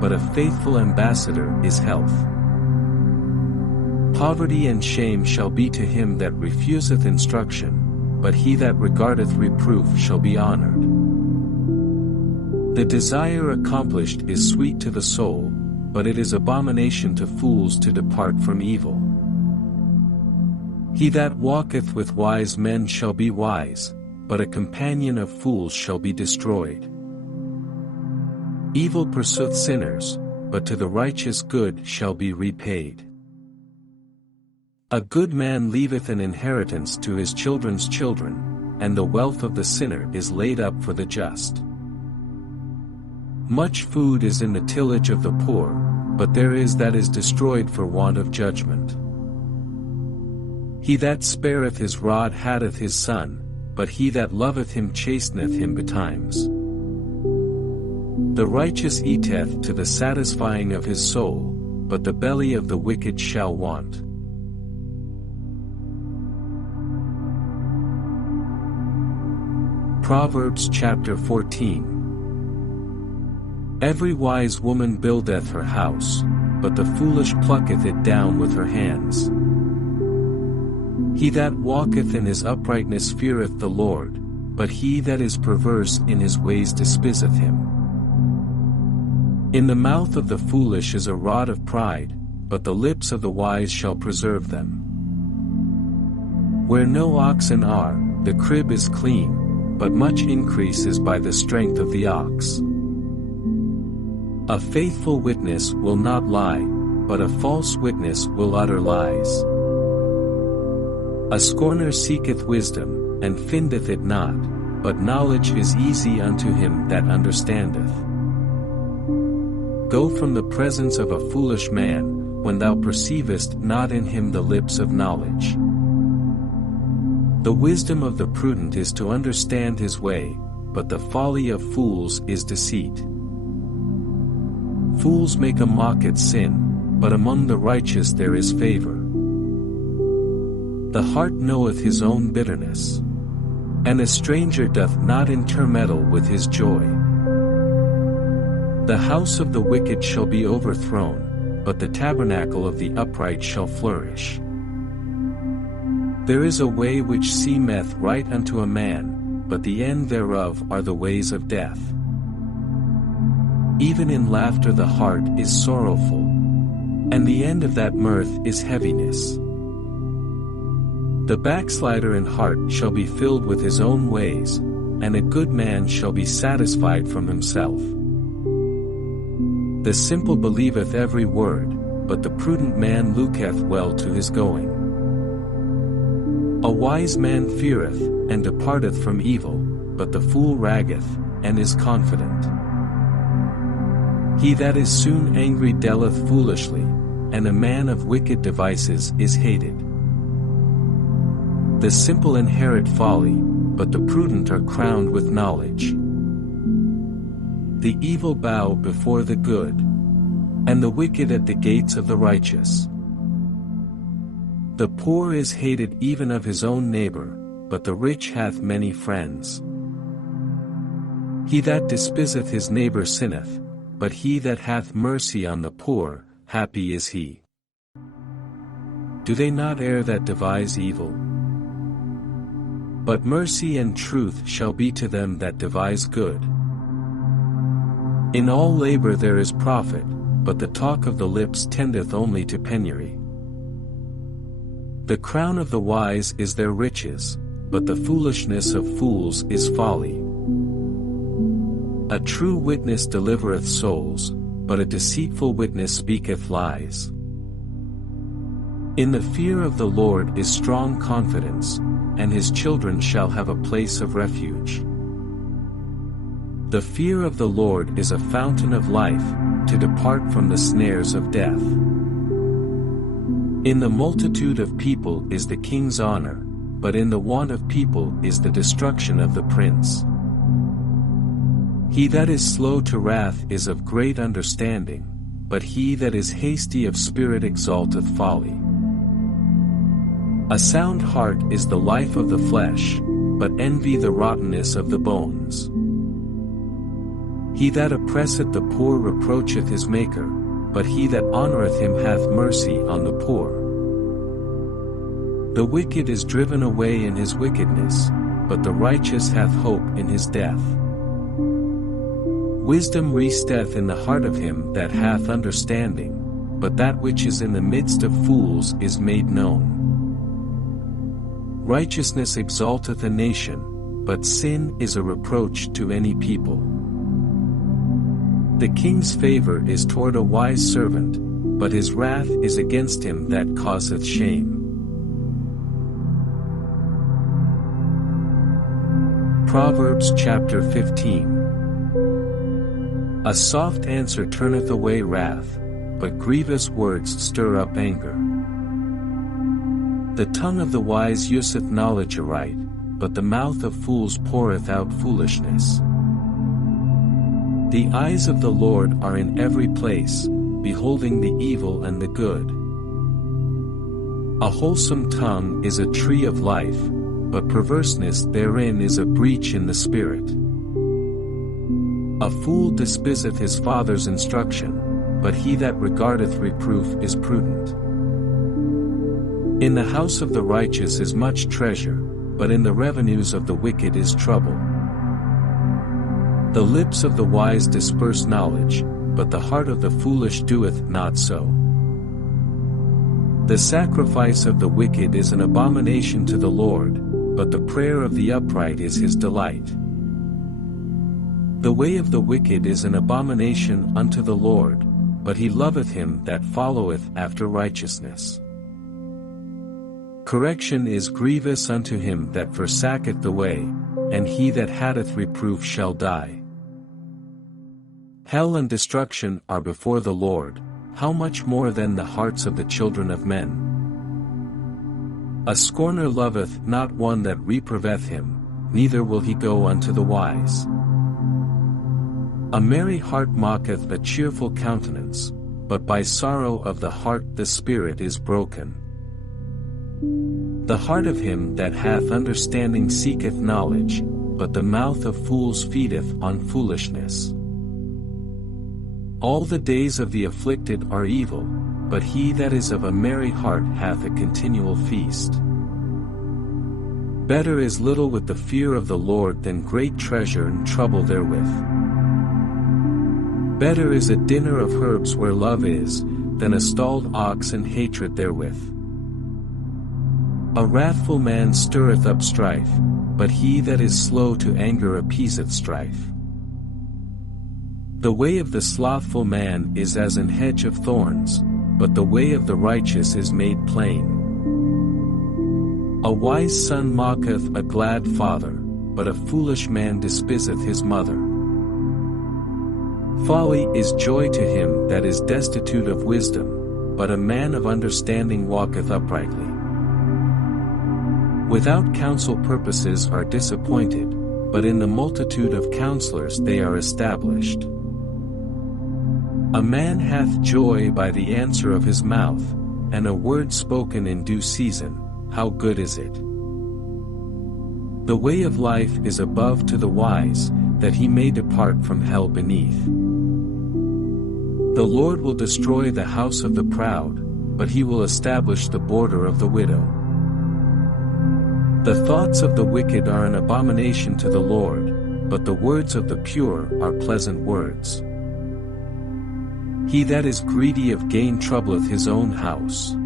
but a faithful ambassador is health. Poverty and shame shall be to him that refuseth instruction, but he that regardeth reproof shall be honored. The desire accomplished is sweet to the soul, but it is abomination to fools to depart from evil. He that walketh with wise men shall be wise, but a companion of fools shall be destroyed. Evil pursueth sinners, but to the righteous good shall be repaid. A good man leaveth an inheritance to his children's children, and the wealth of the sinner is laid up for the just. Much food is in the tillage of the poor, but there is that is destroyed for want of judgment. He that spareth his rod hateth his son, but he that loveth him chasteneth him betimes. The righteous eateth to the satisfying of his soul, but the belly of the wicked shall want. Proverbs chapter 14. Every wise woman buildeth her house, but the foolish plucketh it down with her hands. He that walketh in his uprightness feareth the Lord, but he that is perverse in his ways despiseth him. In the mouth of the foolish is a rod of pride, but the lips of the wise shall preserve them. Where no oxen are, the crib is clean, but much increase is by the strength of the ox. A faithful witness will not lie, but a false witness will utter lies. A scorner seeketh wisdom, and findeth it not, but knowledge is easy unto him that understandeth. Go from the presence of a foolish man, when thou perceivest not in him the lips of knowledge. The wisdom of the prudent is to understand his way, but the folly of fools is deceit. Fools make a mock at sin, but among the righteous there is favor. The heart knoweth his own bitterness, and a stranger doth not intermeddle with his joy. The house of the wicked shall be overthrown, but the tabernacle of the upright shall flourish. There is a way which seemeth right unto a man, but the end thereof are the ways of death. Even in laughter the heart is sorrowful, and the end of that mirth is heaviness. The backslider in heart shall be filled with his own ways, and a good man shall be satisfied from himself. The simple believeth every word, but the prudent man looketh well to his going. A wise man feareth, and departeth from evil, but the fool raggeth, and is confident. He that is soon angry dealeth foolishly, and a man of wicked devices is hated. The simple inherit folly, but the prudent are crowned with knowledge. The evil bow before the good, and the wicked at the gates of the righteous. The poor is hated even of his own neighbor, but the rich hath many friends. He that despiseth his neighbor sinneth, but he that hath mercy on the poor, happy is he. Do they not err that devise evil? But mercy and truth shall be to them that devise good. In all labor there is profit, but the talk of the lips tendeth only to penury. The crown of the wise is their riches, but the foolishness of fools is folly. A true witness delivereth souls, but a deceitful witness speaketh lies. In the fear of the Lord is strong confidence, and his children shall have a place of refuge. The fear of the Lord is a fountain of life, to depart from the snares of death. In the multitude of people is the king's honor, but in the want of people is the destruction of the prince. He that is slow to wrath is of great understanding, but he that is hasty of spirit exalteth folly. A sound heart is the life of the flesh, but envy the rottenness of the bones. He that oppresseth the poor reproacheth his Maker, but he that honoureth him hath mercy on the poor. The wicked is driven away in his wickedness, but the righteous hath hope in his death. Wisdom resteth in the heart of him that hath understanding, but that which is in the midst of fools is made known. Righteousness exalteth a nation, but sin is a reproach to any people. The king's favor is toward a wise servant, but his wrath is against him that causeth shame. Proverbs chapter 15. A soft answer turneth away wrath, but grievous words stir up anger. The tongue of the wise useth knowledge aright, but the mouth of fools poureth out foolishness. The eyes of the Lord are in every place, beholding the evil and the good. A wholesome tongue is a tree of life, but perverseness therein is a breach in the spirit. A fool despiseth his father's instruction, but he that regardeth reproof is prudent. In the house of the righteous is much treasure, but in the revenues of the wicked is trouble. The lips of the wise disperse knowledge, but the heart of the foolish doeth not so. The sacrifice of the wicked is an abomination to the Lord, but the prayer of the upright is his delight. The way of the wicked is an abomination unto the Lord, but he loveth him that followeth after righteousness. Correction is grievous unto him that forsaketh the way, and he that hateth reproof shall die. Hell and destruction are before the Lord, how much more than the hearts of the children of men? A scorner loveth not one that reproveth him, neither will he go unto the wise. A merry heart mocketh a cheerful countenance, but by sorrow of the heart the spirit is broken. The heart of him that hath understanding seeketh knowledge, but the mouth of fools feedeth on foolishness. All the days of the afflicted are evil, but he that is of a merry heart hath a continual feast. Better is little with the fear of the Lord than great treasure and trouble therewith. Better is a dinner of herbs where love is, than a stalled ox and hatred therewith. A wrathful man stirreth up strife, but he that is slow to anger appeaseth strife. The way of the slothful man is as an hedge of thorns, but the way of the righteous is made plain. A wise son mocketh a glad father, but a foolish man despiseth his mother. Folly is joy to him that is destitute of wisdom, but a man of understanding walketh uprightly. Without counsel purposes are disappointed, but in the multitude of counselors they are established. A man hath joy by the answer of his mouth, and a word spoken in due season, how good is it? The way of life is above to the wise, that he may depart from hell beneath. The Lord will destroy the house of the proud, but he will establish the border of the widow. The thoughts of the wicked are an abomination to the Lord, but the words of the pure are pleasant words. He that is greedy of gain troubleth his own house,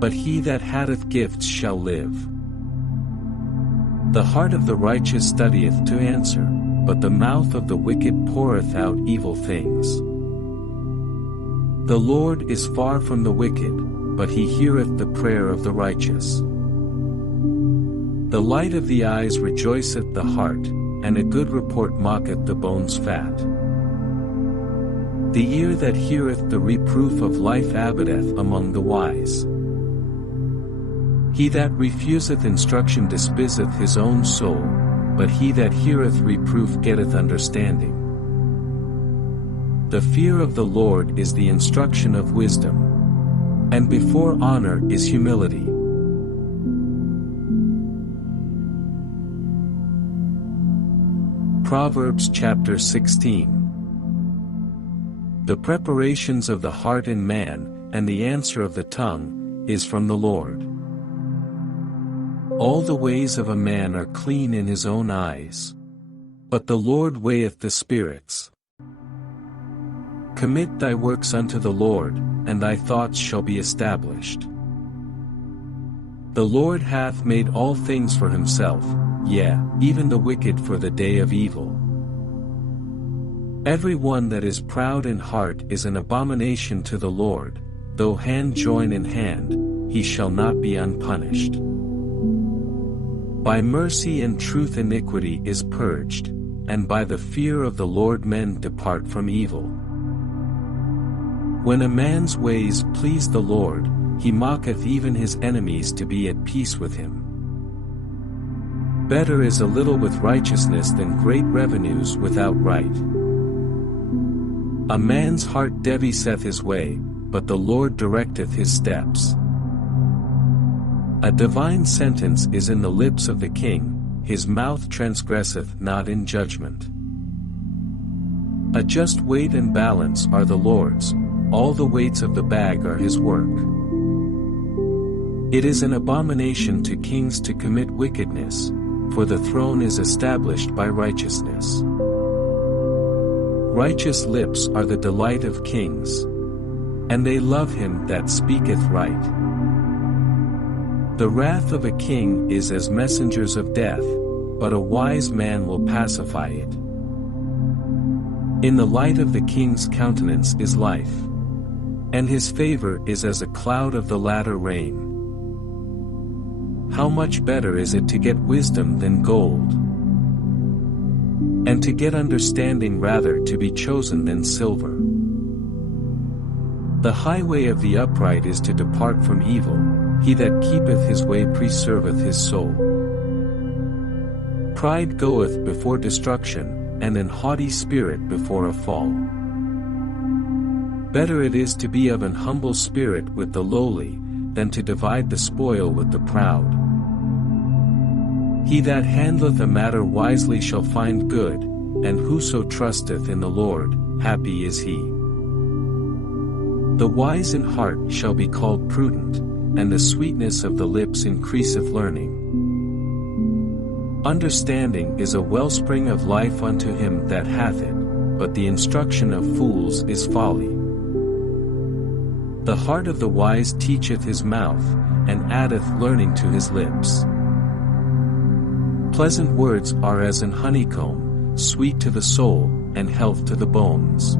but he that hateth gifts shall live. The heart of the righteous studieth to answer, but the mouth of the wicked poureth out evil things. The Lord is far from the wicked, but he heareth the prayer of the righteous. The light of the eyes rejoiceth the heart, and a good report mocketh the bones fat. The ear that heareth the reproof of life abideth among the wise. He that refuseth instruction despiseth his own soul, but he that heareth reproof getteth understanding. The fear of the Lord is the instruction of wisdom, and before honor is humility. Proverbs chapter 16. The preparations of the heart in man, and the answer of the tongue, is from the Lord. All the ways of a man are clean in his own eyes, but the Lord weigheth the spirits. Commit thy works unto the Lord, and thy thoughts shall be established. The Lord hath made all things for himself, yea, even the wicked for the day of evil. Every one that is proud in heart is an abomination to the Lord, though hand join in hand, he shall not be unpunished. By mercy and truth iniquity is purged, and by the fear of the Lord men depart from evil. When a man's ways please the Lord, he mocketh even his enemies to be at peace with him. Better is a little with righteousness than great revenues without right. A man's heart deviseth his way, but the Lord directeth his steps. A divine sentence is in the lips of the king, his mouth transgresseth not in judgment. A just weight and balance are the Lord's, all the weights of the bag are his work. It is an abomination to kings to commit wickedness, for the throne is established by righteousness. Righteous lips are the delight of kings, and they love him that speaketh right. The wrath of a king is as messengers of death, but a wise man will pacify it. In the light of the king's countenance is life, and his favor is as a cloud of the latter rain. How much better is it to get wisdom than gold, and to get understanding rather to be chosen than silver. The highway of the upright is to depart from evil, he that keepeth his way preserveth his soul. Pride goeth before destruction, and an haughty spirit before a fall. Better it is to be of an humble spirit with the lowly, than to divide the spoil with the proud. He that handleth a matter wisely shall find good, and whoso trusteth in the Lord, happy is he. The wise in heart shall be called prudent, and the sweetness of the lips increaseth learning. Understanding is a wellspring of life unto him that hath it, but the instruction of fools is folly. The heart of the wise teacheth his mouth, and addeth learning to his lips. Pleasant words are as an honeycomb, sweet to the soul, and health to the bones.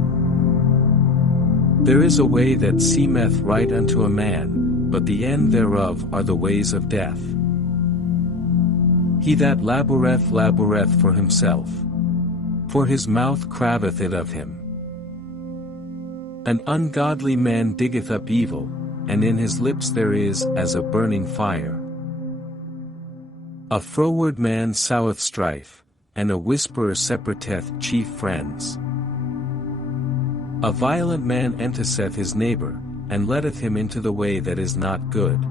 There is a way that seemeth right unto a man, but the end thereof are the ways of death. He that laboureth for himself, for his mouth craveth it of him. An ungodly man diggeth up evil, and in his lips there is as a burning fire. A froward man soweth strife, and a whisperer separateth chief friends. A violent man enticeth his neighbor, and letteth him into the way that is not good.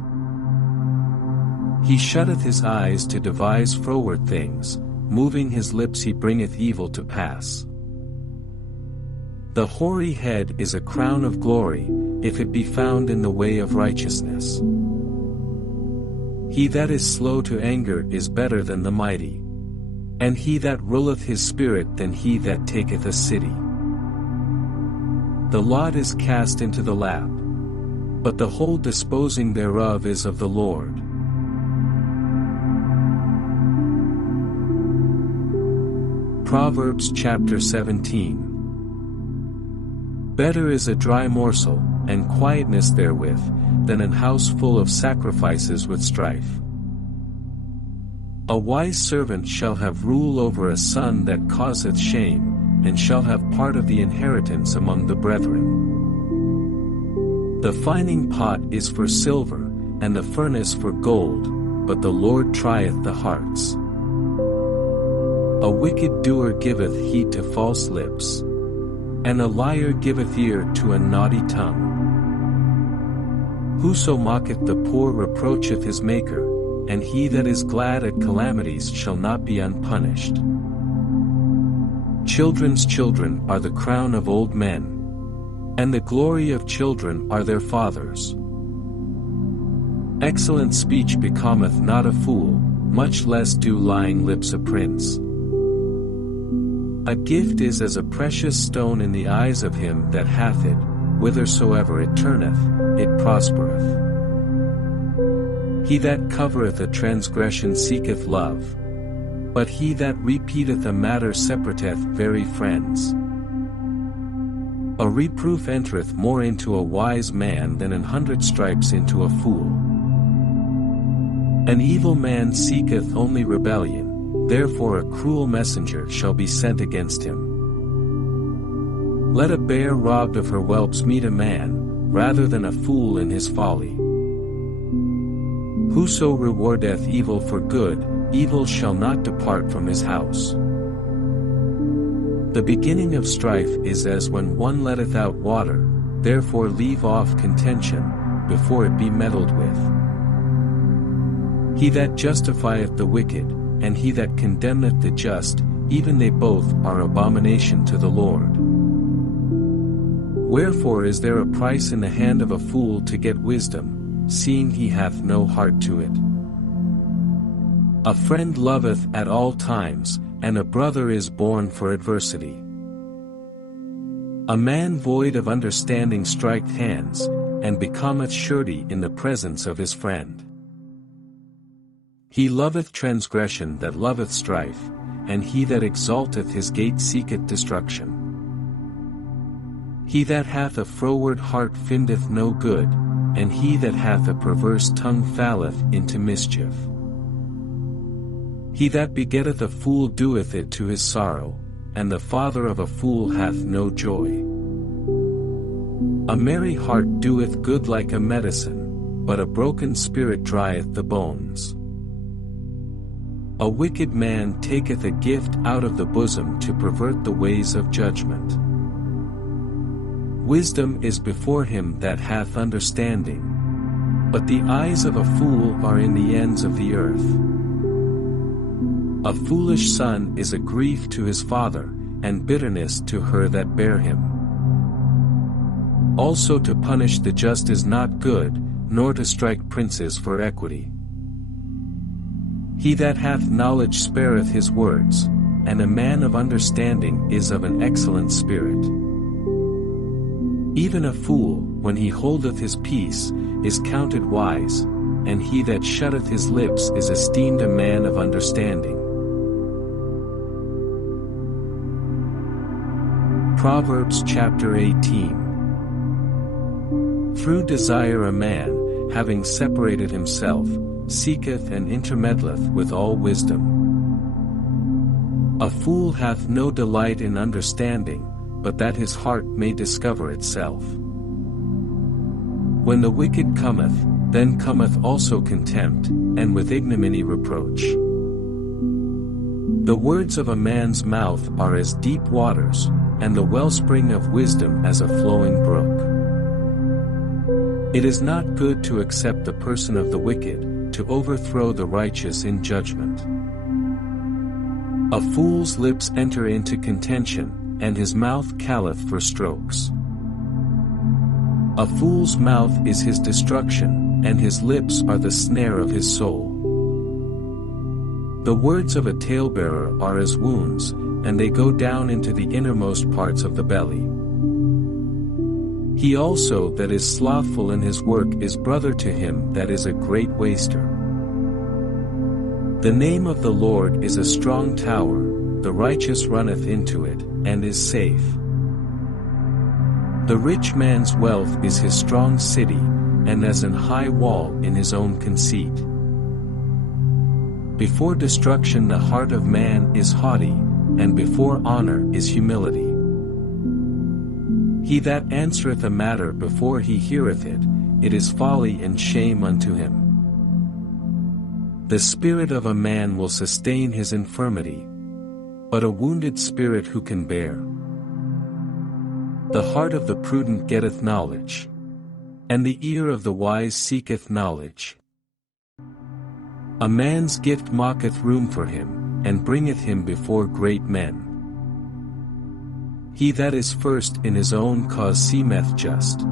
He shutteth his eyes to devise froward things, moving his lips he bringeth evil to pass. The hoary head is a crown of glory, if it be found in the way of righteousness. He that is slow to anger is better than the mighty, and he that ruleth his spirit than he that taketh a city. The lot is cast into the lap, but the whole disposing thereof is of the Lord. Proverbs chapter 17. Better is a dry morsel, and quietness therewith, than an house full of sacrifices with strife. A wise servant shall have rule over a son that causeth shame, and shall have part of the inheritance among the brethren. The fining pot is for silver, and the furnace for gold, but the Lord trieth the hearts. A wicked doer giveth heed to false lips, and a liar giveth ear to a naughty tongue. Whoso mocketh the poor reproacheth his Maker, and he that is glad at calamities shall not be unpunished. Children's children are the crown of old men, and the glory of children are their fathers. Excellent speech becometh not a fool, much less do lying lips a prince. A gift is as a precious stone in the eyes of him that hath it, whithersoever it turneth, it prospereth. He that covereth a transgression seeketh love, but he that repeateth a matter separateth very friends. A reproof entereth more into a wise man than 100 stripes into a fool. An evil man seeketh only rebellion, therefore a cruel messenger shall be sent against him. Let a bear robbed of her whelps meet a man, rather than a fool in his folly. Whoso rewardeth evil for good, evil shall not depart from his house. The beginning of strife is as when one letteth out water, therefore leave off contention, before it be meddled with. He that justifieth the wicked, and he that condemneth the just, even they both are abomination to the Lord. Wherefore is there a price in the hand of a fool to get wisdom, seeing he hath no heart to it? A friend loveth at all times, and a brother is born for adversity. A man void of understanding striketh hands, and becometh surety in the presence of his friend. He loveth transgression that loveth strife, and he that exalteth his gate seeketh destruction. He that hath a froward heart findeth no good, and he that hath a perverse tongue falleth into mischief. He that begetteth a fool doeth it to his sorrow, and the father of a fool hath no joy. A merry heart doeth good like a medicine, but a broken spirit drieth the bones. A wicked man taketh a gift out of the bosom to pervert the ways of judgment. Wisdom is before him that hath understanding, but the eyes of a fool are in the ends of the earth. A foolish son is a grief to his father, and bitterness to her that bare him. Also to punish the just is not good, nor to strike princes for equity. He that hath knowledge spareth his words, and a man of understanding is of an excellent spirit. Even a fool, when he holdeth his peace, is counted wise, and he that shutteth his lips is esteemed a man of understanding. Proverbs chapter 18. Through desire a man, having separated himself, seeketh and intermeddleth with all wisdom. A fool hath no delight in understanding, but that his heart may discover itself. When the wicked cometh, then cometh also contempt, and with ignominy reproach. The words of a man's mouth are as deep waters, and the wellspring of wisdom as a flowing brook. It is not good to accept the person of the wicked, to overthrow the righteous in judgment. A fool's lips enter into contention, and his mouth calleth for strokes. A fool's mouth is his destruction, and his lips are the snare of his soul. The words of a talebearer are as wounds, and they go down into the innermost parts of the belly. He also that is slothful in his work is brother to him that is a great waster. The name of the Lord is a strong tower, the righteous runneth into it, and is safe. The rich man's wealth is his strong city, and as an high wall in his own conceit. Before destruction the heart of man is haughty, and before honor is humility. He that answereth a matter before he heareth it, it is folly and shame unto him. The spirit of a man will sustain his infirmity, but a wounded spirit who can bear? The heart of the prudent getteth knowledge, and the ear of the wise seeketh knowledge. A man's gift mocketh room for him, and bringeth him before great men. He that is first in his own cause seemeth just,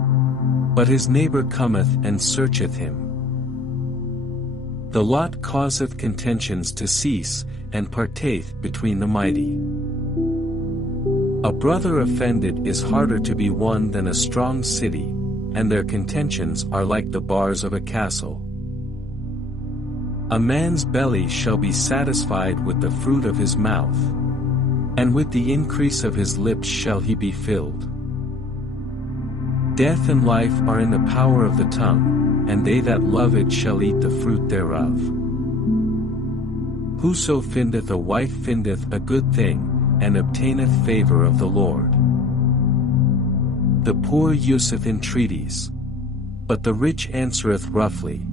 but his neighbor cometh and searcheth him. The lot causeth contentions to cease, and parteth between the mighty. A brother offended is harder to be won than a strong city, and their contentions are like the bars of a castle. A man's belly shall be satisfied with the fruit of his mouth, and with the increase of his lips shall he be filled. Death and life are in the power of the tongue, and they that love it shall eat the fruit thereof. Whoso findeth a wife findeth a good thing, and obtaineth favor of the Lord. The poor useth entreaties, but the rich answereth roughly.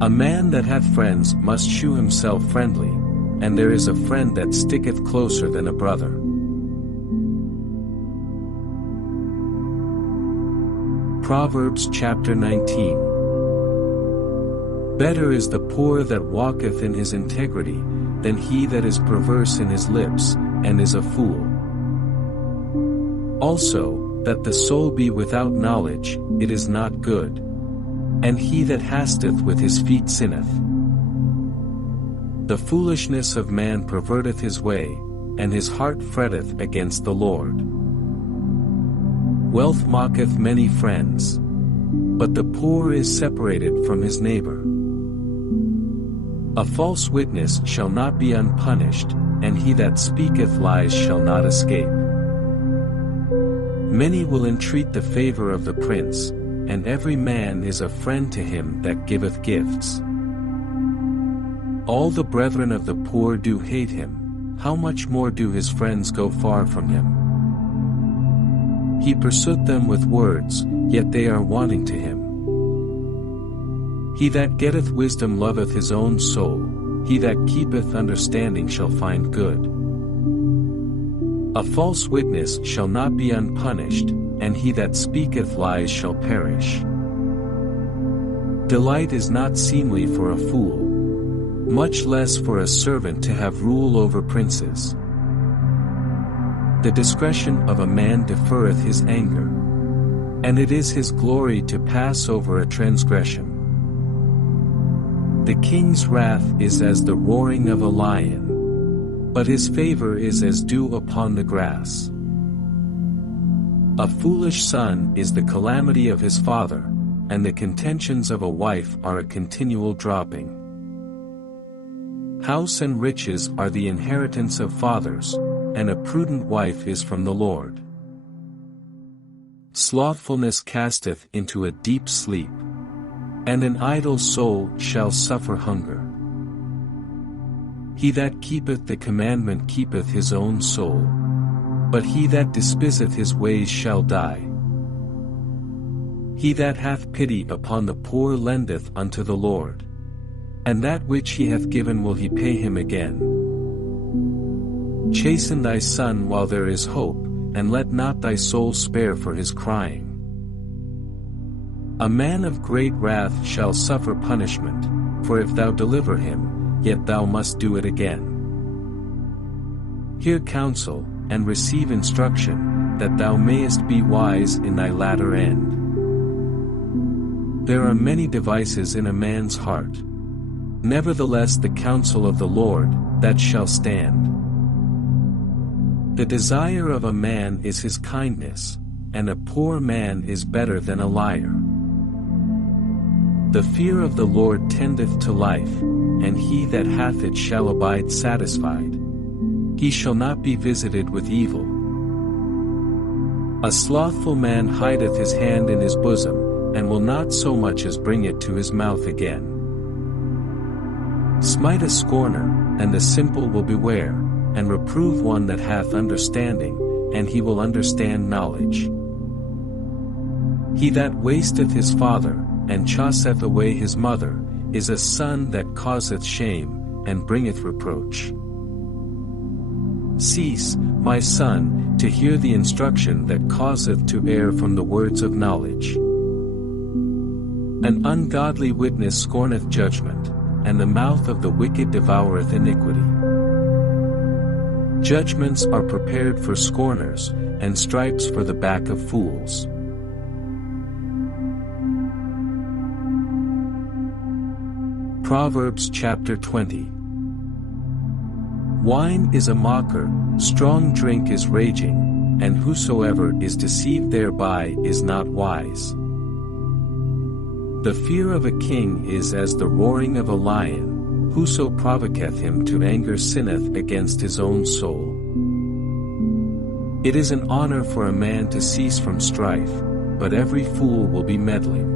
A man that hath friends must shew himself friendly, and there is a friend that sticketh closer than a brother. Proverbs chapter 19. Better is the poor that walketh in his integrity, than he that is perverse in his lips, and is a fool. Also, that the soul be without knowledge, it is not good. And he that hasteth with his feet sinneth. The foolishness of man perverteth his way, and his heart fretteth against the Lord. Wealth mocketh many friends, but the poor is separated from his neighbor. A false witness shall not be unpunished, and he that speaketh lies shall not escape. Many will entreat the favor of the prince, and every man is a friend to him that giveth gifts. All the brethren of the poor do hate him, how much more do his friends go far from him? He pursueth them with words, yet they are wanting to him. He that getteth wisdom loveth his own soul, he that keepeth understanding shall find good. A false witness shall not be unpunished, and he that speaketh lies shall perish. Delight is not seemly for a fool, much less for a servant to have rule over princes. The discretion of a man deferreth his anger, and it is his glory to pass over a transgression. The king's wrath is as the roaring of a lion, but his favor is as dew upon the grass. A foolish son is the calamity of his father, and the contentions of a wife are a continual dropping. House and riches are the inheritance of fathers, and a prudent wife is from the Lord. Slothfulness casteth into a deep sleep, and an idle soul shall suffer hunger. He that keepeth the commandment keepeth his own soul, but he that despiseth his ways shall die. He that hath pity upon the poor lendeth unto the Lord, and that which he hath given will he pay him again. Chasten thy son while there is hope, and let not thy soul spare for his crying. A man of great wrath shall suffer punishment, for if thou deliver him, yet thou must do it again. Hear counsel, and receive instruction, that thou mayest be wise in thy latter end. There are many devices in a man's heart. Nevertheless the counsel of the Lord, that shall stand. The desire of a man is his kindness, and a poor man is better than a liar. The fear of the Lord tendeth to life, and he that hath it shall abide satisfied. He shall not be visited with evil. A slothful man hideth his hand in his bosom, and will not so much as bring it to his mouth again. Smite a scorner, and the simple will beware, and reprove one that hath understanding, and he will understand knowledge. He that wasteth his father, and chaseth away his mother, is a son that causeth shame, and bringeth reproach. Cease, my son, to hear the instruction that causeth to err from the words of knowledge. An ungodly witness scorneth judgment, and the mouth of the wicked devoureth iniquity. Judgments are prepared for scorners, and stripes for the back of fools. Proverbs chapter 20. Wine is a mocker, strong drink is raging, and whosoever is deceived thereby is not wise. The fear of a king is as the roaring of a lion, whoso provoketh him to anger sinneth against his own soul. It is an honor for a man to cease from strife, but every fool will be meddling.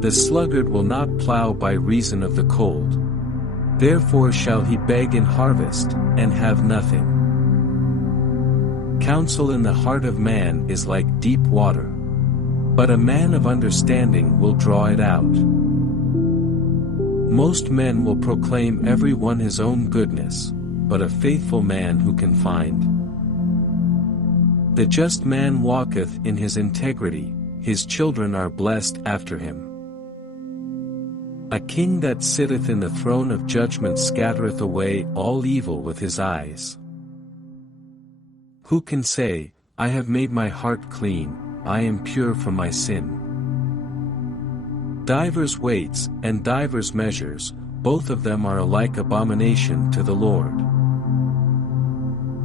The sluggard will not plow by reason of the cold. Therefore shall he beg in harvest, and have nothing. Counsel in the heart of man is like deep water, but a man of understanding will draw it out. Most men will proclaim every one his own goodness, but a faithful man who can find? The just man walketh in his integrity, his children are blessed after him. A king that sitteth in the throne of judgment scattereth away all evil with his eyes. Who can say, I have made my heart clean, I am pure from my sin? Divers weights, and divers measures, both of them are alike abomination to the Lord.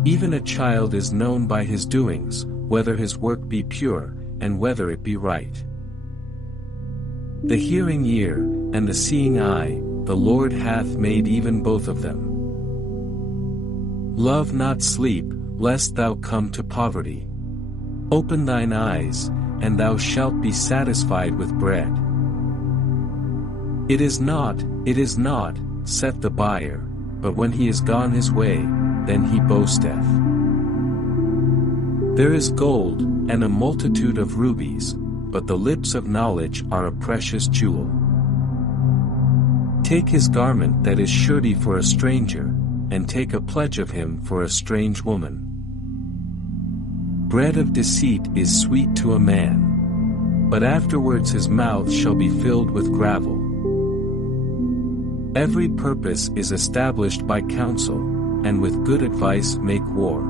Even a child is known by his doings, whether his work be pure, and whether it be right. The hearing ear, and the seeing eye, the Lord hath made even both of them. Love not sleep, lest thou come to poverty. Open thine eyes, and thou shalt be satisfied with bread. It is not, saith the buyer, but when he is gone his way, then he boasteth. There is gold, and a multitude of rubies, but the lips of knowledge are a precious jewel. Take his garment that is surety for a stranger, and take a pledge of him for a strange woman. Bread of deceit is sweet to a man, but afterwards his mouth shall be filled with gravel. Every purpose is established by counsel, and with good advice make war.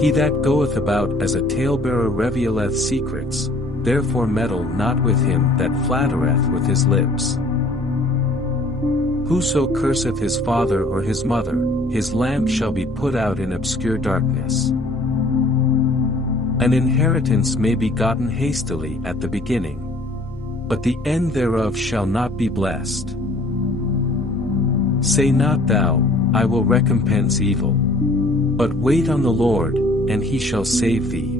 He that goeth about as a talebearer revealeth secrets, therefore meddle not with him that flattereth with his lips. Whoso curseth his father or his mother, his lamp shall be put out in obscure darkness. An inheritance may be gotten hastily at the beginning, but the end thereof shall not be blessed. Say not thou, I will recompense evil. But wait on the Lord, and he shall save thee.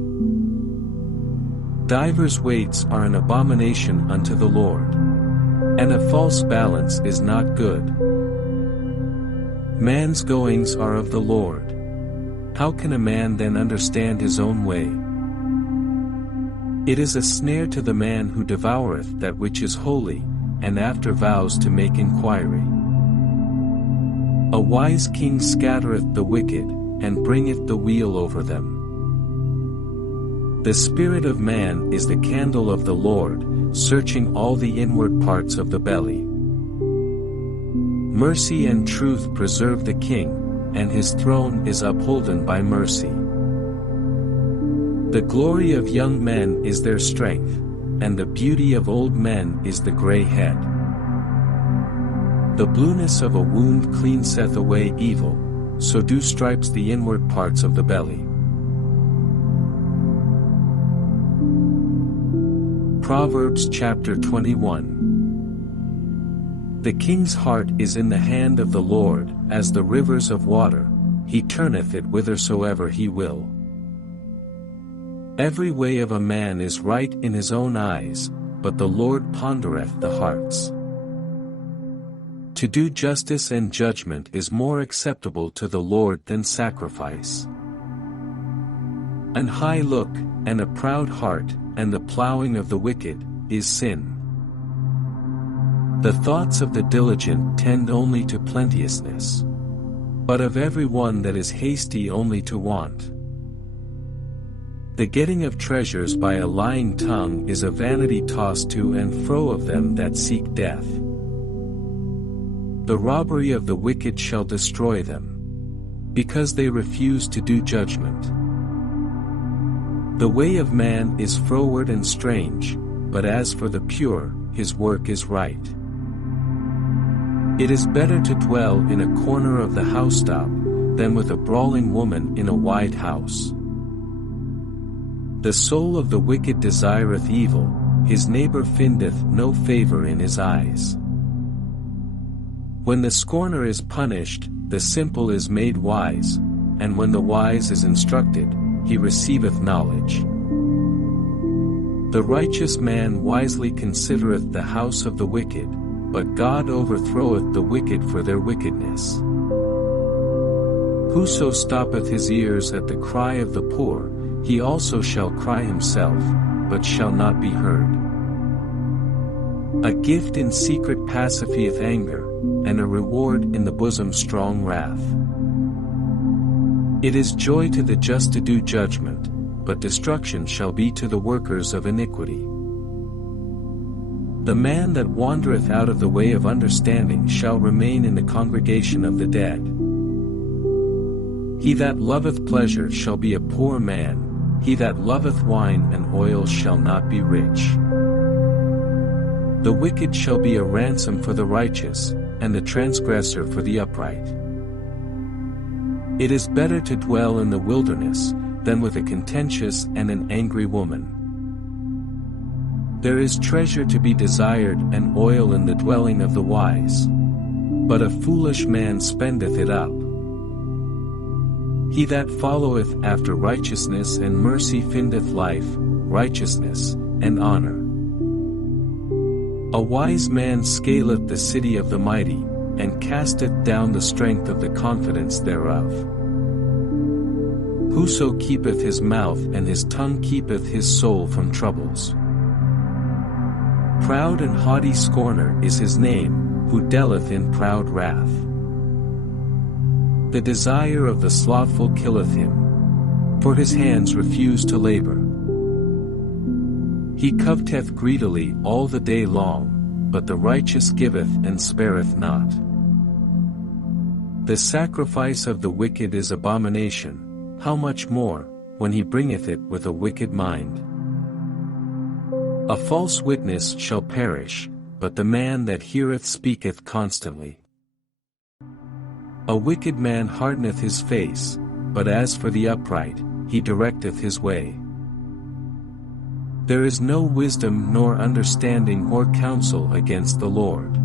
Divers weights are an abomination unto the Lord, and a false balance is not good. Man's goings are of the Lord. How can a man then understand his own way? It is a snare to the man who devoureth that which is holy, and after vows to make inquiry. A wise king scattereth the wicked, and bringeth the weal over them. The spirit of man is the candle of the Lord, searching all the inward parts of the belly. Mercy and truth preserve the king, and his throne is upholden by mercy. The glory of young men is their strength, and the beauty of old men is the grey head. The blueness of a wound cleanseth away evil, so do stripes the inward parts of the belly. Proverbs chapter 21. The king's heart is in the hand of the Lord, as the rivers of water, he turneth it whithersoever he will. Every way of a man is right in his own eyes, but the Lord pondereth the hearts. To do justice and judgment is more acceptable to the Lord than sacrifice. An high look, and a proud heart, and the plowing of the wicked, is sin. The thoughts of the diligent tend only to plenteousness, but of every one that is hasty only to want. The getting of treasures by a lying tongue is a vanity tossed to and fro of them that seek death. The robbery of the wicked shall destroy them, because they refuse to do judgment. The way of man is froward and strange, but as for the pure, his work is right. It is better to dwell in a corner of the housetop, than with a brawling woman in a wide house. The soul of the wicked desireth evil, his neighbor findeth no favor in his eyes. When the scorner is punished, the simple is made wise, and when the wise is instructed, he receiveth knowledge. The righteous man wisely considereth the house of the wicked, but God overthroweth the wicked for their wickedness. Whoso stoppeth his ears at the cry of the poor, he also shall cry himself, but shall not be heard. A gift in secret pacifieth anger, and a reward in the bosom strong wrath. It is joy to the just to do judgment, but destruction shall be to the workers of iniquity. The man that wandereth out of the way of understanding shall remain in the congregation of the dead. He that loveth pleasure shall be a poor man, he that loveth wine and oil shall not be rich. The wicked shall be a ransom for the righteous, and the transgressor for the upright. It is better to dwell in the wilderness, than with a contentious and an angry woman. There is treasure to be desired and oil in the dwelling of the wise, but a foolish man spendeth it up. He that followeth after righteousness and mercy findeth life, righteousness, and honor. A wise man scaleth the city of the mighty, and casteth down the strength of the confidence thereof. Whoso keepeth his mouth and his tongue keepeth his soul from troubles. Proud and haughty scorner is his name, who dealeth in proud wrath. The desire of the slothful killeth him, for his hands refuse to labor. He coveteth greedily all the day long, but the righteous giveth and spareth not. The sacrifice of the wicked is abomination, how much more, when he bringeth it with a wicked mind. A false witness shall perish, but the man that heareth speaketh constantly. A wicked man hardeneth his face, but as for the upright, he directeth his way. There is no wisdom nor understanding or counsel against the Lord.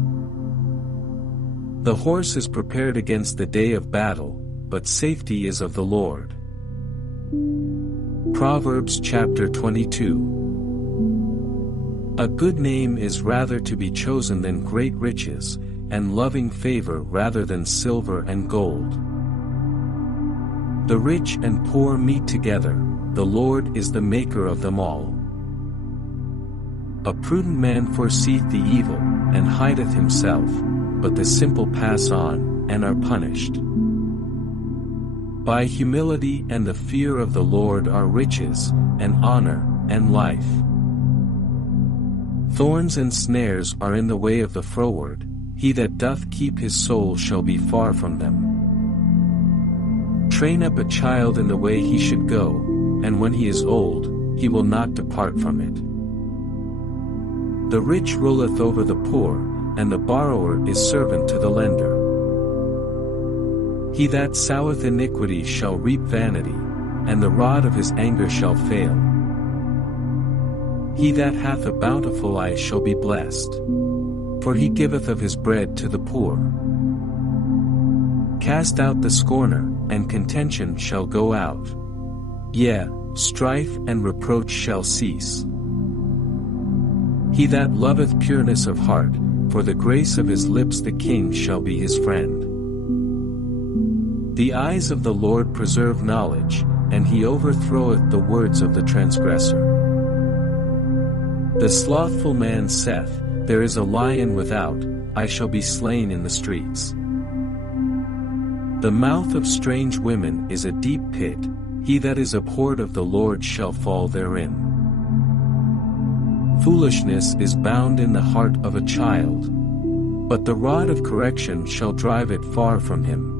The horse is prepared against the day of battle, but safety is of the Lord. Proverbs chapter 22. A good name is rather to be chosen than great riches, and loving favor rather than silver and gold. The rich and poor meet together, the Lord is the maker of them all. A prudent man foreseeth the evil, and hideth himself, but the simple pass on, and are punished. By humility and the fear of the Lord are riches, and honor, and life. Thorns and snares are in the way of the froward, he that doth keep his soul shall be far from them. Train up a child in the way he should go, and when he is old, he will not depart from it. The rich ruleth over the poor, and the borrower is servant to the lender. He that soweth iniquity shall reap vanity, and the rod of his anger shall fail. He that hath a bountiful eye shall be blessed, for he giveth of his bread to the poor. Cast out the scorner, and contention shall go out. Yea, strife and reproach shall cease. He that loveth pureness of heart, for the grace of his lips the king shall be his friend. The eyes of the Lord preserve knowledge, and he overthroweth the words of the transgressor. The slothful man saith, there is a lion without, I shall be slain in the streets. The mouth of strange women is a deep pit, he that is abhorred of the Lord shall fall therein. Foolishness is bound in the heart of a child, but the rod of correction shall drive it far from him.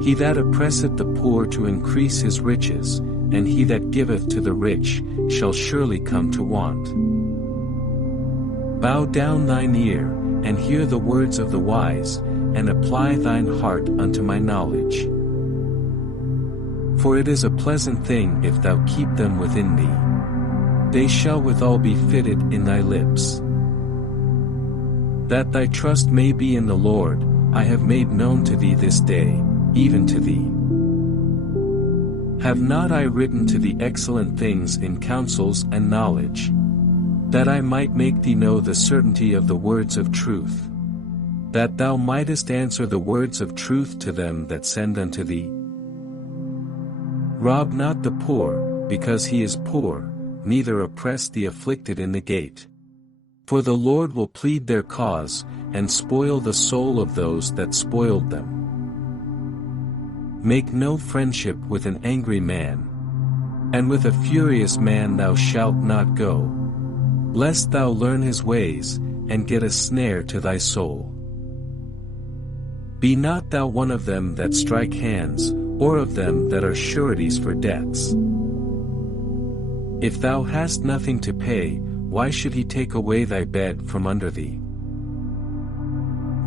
He that oppresseth the poor to increase his riches, and he that giveth to the rich, shall surely come to want. Bow down thine ear, and hear the words of the wise, and apply thine heart unto my knowledge. For it is a pleasant thing if thou keep them within thee. They shall withal be fitted in thy lips. That thy trust may be in the Lord, I have made known to thee this day, even to thee. Have not I written to thee excellent things in counsels and knowledge, that I might make thee know the certainty of the words of truth, that thou mightest answer the words of truth to them that send unto thee? Rob not the poor, because he is poor, neither oppress the afflicted in the gate. For the Lord will plead their cause, and spoil the soul of those that spoiled them. Make no friendship with an angry man, and with a furious man thou shalt not go, lest thou learn his ways, and get a snare to thy soul. Be not thou one of them that strike hands, or of them that are sureties for debts. If thou hast nothing to pay, why should he take away thy bed from under thee?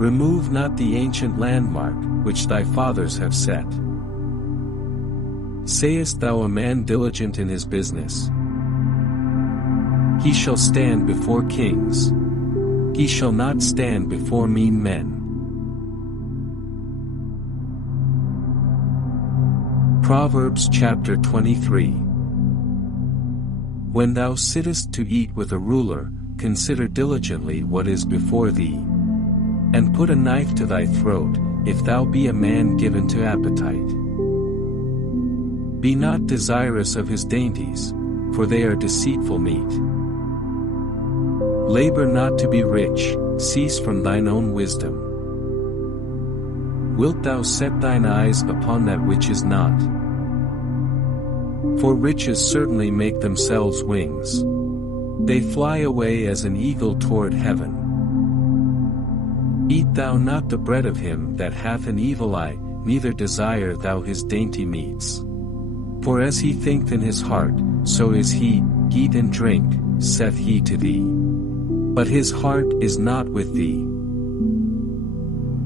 Remove not the ancient landmark, which thy fathers have set. Sayest thou a man diligent in his business? He shall stand before kings. He shall not stand before mean men. Proverbs chapter 23. When thou sittest to eat with a ruler, consider diligently what is before thee, and put a knife to thy throat, if thou be a man given to appetite. Be not desirous of his dainties, for they are deceitful meat. Labor not to be rich, cease from thine own wisdom. Wilt thou set thine eyes upon that which is not? For riches certainly make themselves wings. They fly away as an eagle toward heaven. Eat thou not the bread of him that hath an evil eye, neither desire thou his dainty meats. For as he thinketh in his heart, so is he, eat and drink, saith he to thee. But his heart is not with thee.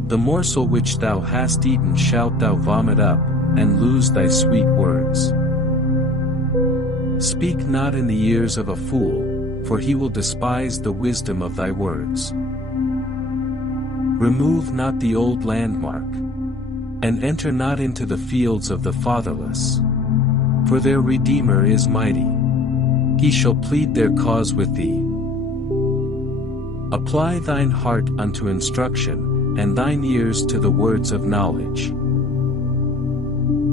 The morsel which thou hast eaten shalt thou vomit up, and lose thy sweet words. Speak not in the ears of a fool, for he will despise the wisdom of thy words. Remove not the old landmark, and enter not into the fields of the fatherless. For their Redeemer is mighty. He shall plead their cause with thee. Apply thine heart unto instruction, and thine ears to the words of knowledge.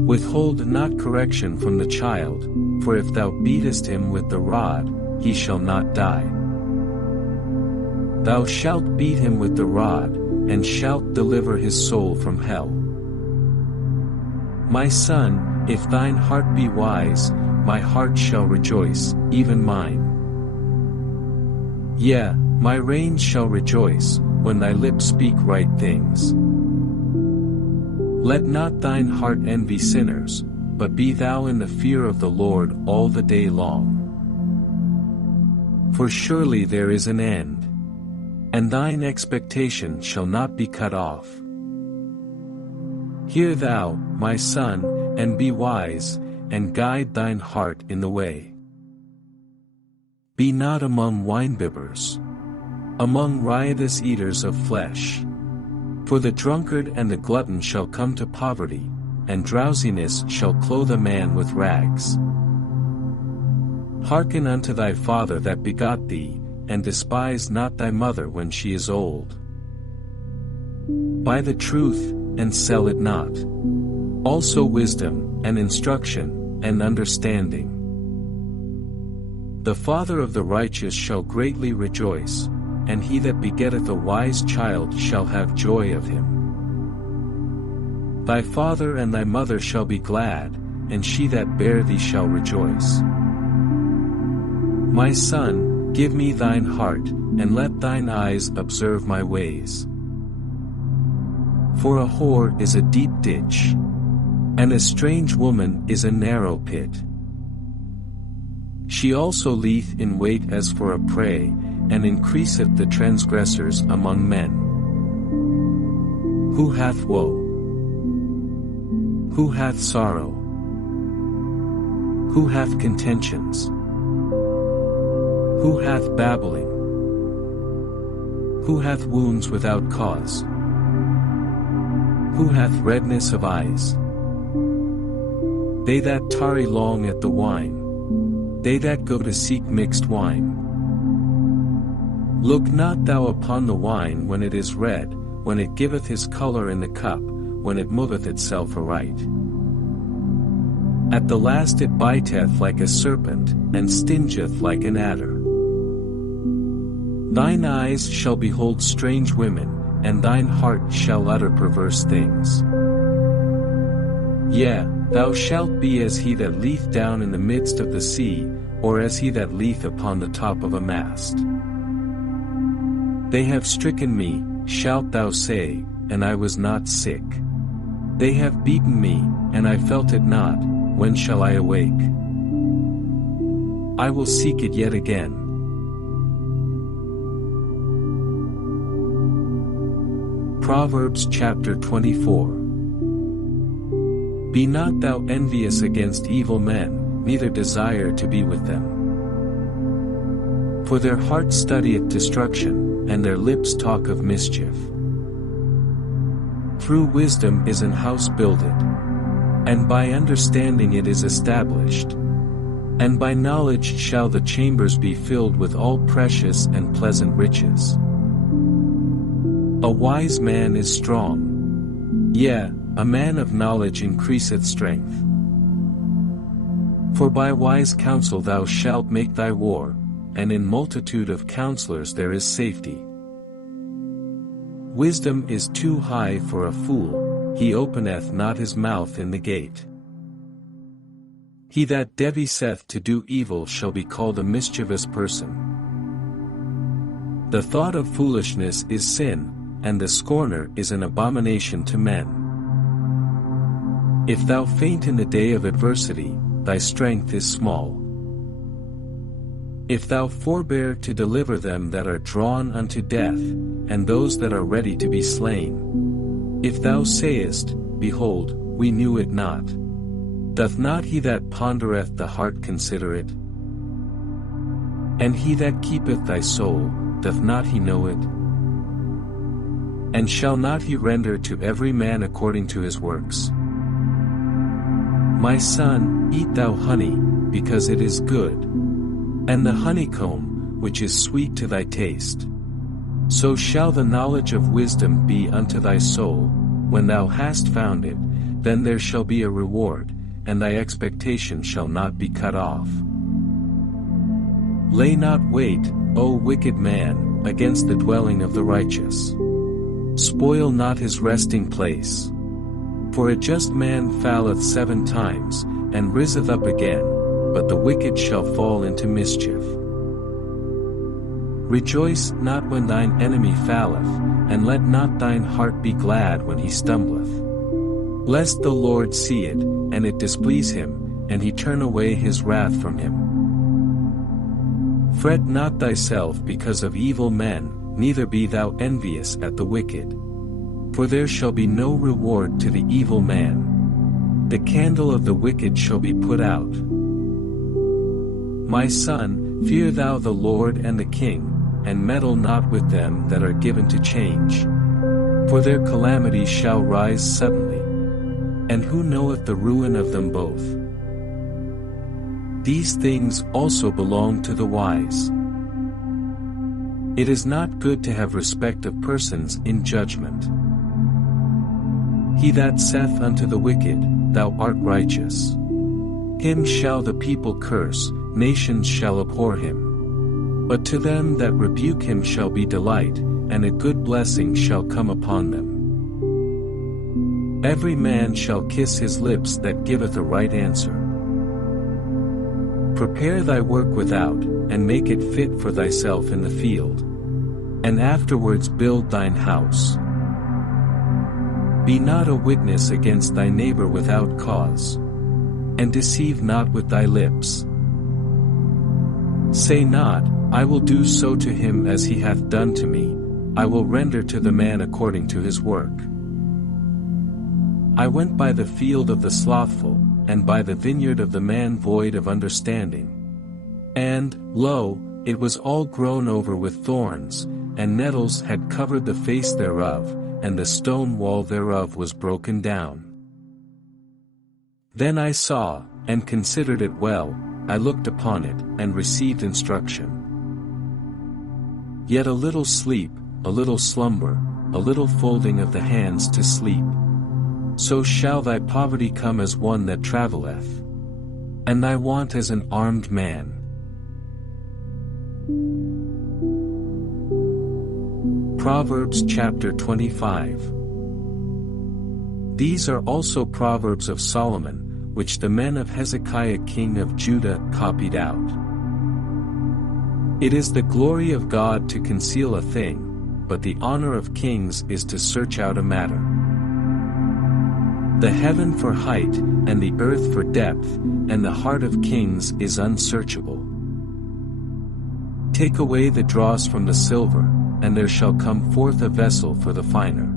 Withhold not correction from the child, for if thou beatest him with the rod, he shall not die. Thou shalt beat him with the rod, and shalt deliver his soul from hell. My son, if thine heart be wise, my heart shall rejoice, even mine. Yea, my reins shall rejoice, when thy lips speak right things. Let not thine heart envy sinners, but be thou in the fear of the Lord all the day long. For surely there is an end, and thine expectation shall not be cut off. Hear thou, my son, and be wise, and guide thine heart in the way. Be not among winebibbers, among riotous eaters of flesh. For the drunkard and the glutton shall come to poverty, and drowsiness shall clothe a man with rags. Hearken unto thy father that begot thee, and despise not thy mother when she is old. Buy the truth, and sell it not. Also wisdom, and instruction, and understanding. The father of the righteous shall greatly rejoice, and he that begetteth a wise child shall have joy of him. Thy father and thy mother shall be glad, and she that bare thee shall rejoice. My son, give me thine heart, and let thine eyes observe my ways. For a whore is a deep ditch, and a strange woman is a narrow pit. She also lieth in wait as for a prey, and increaseth the transgressors among men. Who hath woe? Who hath sorrow? Who hath contentions? Who hath babbling? Who hath wounds without cause? Who hath redness of eyes? They that tarry long at the wine, they that go to seek mixed wine. Look not thou upon the wine when it is red, when it giveth his color in the cup, when it moveth itself aright. At the last it biteth like a serpent, and stingeth like an adder. Thine eyes shall behold strange women, and thine heart shall utter perverse things. Yea, thou shalt be as he that lieth down in the midst of the sea, or as he that lieth upon the top of a mast. They have stricken me, shalt thou say, and I was not sick. They have beaten me, and I felt it not, when shall I awake? I will seek it yet again. Proverbs chapter 24. Be not thou envious against evil men, neither desire to be with them. For their heart studieth destruction, and their lips talk of mischief. Through wisdom is an house builded, and by understanding it is established. And by knowledge shall the chambers be filled with all precious and pleasant riches. A wise man is strong. Yea, a man of knowledge increaseth strength. For by wise counsel thou shalt make thy war, and in multitude of counselors there is safety. Wisdom is too high for a fool, he openeth not his mouth in the gate. He that deviseth to do evil shall be called a mischievous person. The thought of foolishness is sin, and the scorner is an abomination to men. If thou faint in the day of adversity, thy strength is small. If thou forbear to deliver them that are drawn unto death, and those that are ready to be slain. If thou sayest, Behold, we knew it not. Doth not he that pondereth the heart consider it? And he that keepeth thy soul, doth not he know it? And shall not he render to every man according to his works? My son, eat thou honey, because it is good, and the honeycomb, which is sweet to thy taste. So shall the knowledge of wisdom be unto thy soul. When thou hast found it, then there shall be a reward, and thy expectation shall not be cut off. Lay not wait, O wicked man, against the dwelling of the righteous. Spoil not his resting place. For a just man falleth 7 times, and riseth up again, but the wicked shall fall into mischief. Rejoice not when thine enemy falleth, and let not thine heart be glad when he stumbleth. Lest the Lord see it, and it displease him, and he turn away his wrath from him. Fret not thyself because of evil men, neither be thou envious at the wicked. For there shall be no reward to the evil man. The candle of the wicked shall be put out. My son, fear thou the Lord and the king, and meddle not with them that are given to change. For their calamity shall rise suddenly. And who knoweth the ruin of them both? These things also belong to the wise. It is not good to have respect of persons in judgment. He that saith unto the wicked, Thou art righteous. Him shall the people curse, nations shall abhor him. But to them that rebuke him shall be delight, and a good blessing shall come upon them. Every man shall kiss his lips that giveth a right answer. Prepare thy work without, and make it fit for thyself in the field. And afterwards build thine house. Be not a witness against thy neighbor without cause. And deceive not with thy lips. Say not, I will do so to him as he hath done to me, I will render to the man according to his work. I went by the field of the slothful, and by the vineyard of the man void of understanding. And, lo, it was all grown over with thorns, and nettles had covered the face thereof, and the stone wall thereof was broken down. Then I saw, and considered it well, I looked upon it, and received instruction. Yet a little sleep, a little slumber, a little folding of the hands to sleep. So shall thy poverty come as one that travelleth, and thy want as an armed man. Proverbs chapter 25. These are also Proverbs of Solomon, which the men of Hezekiah king of Judah copied out. It is the glory of God to conceal a thing, but the honor of kings is to search out a matter. The heaven for height, and the earth for depth, and the heart of kings is unsearchable. Take away the dross from the silver, and there shall come forth a vessel for the finer.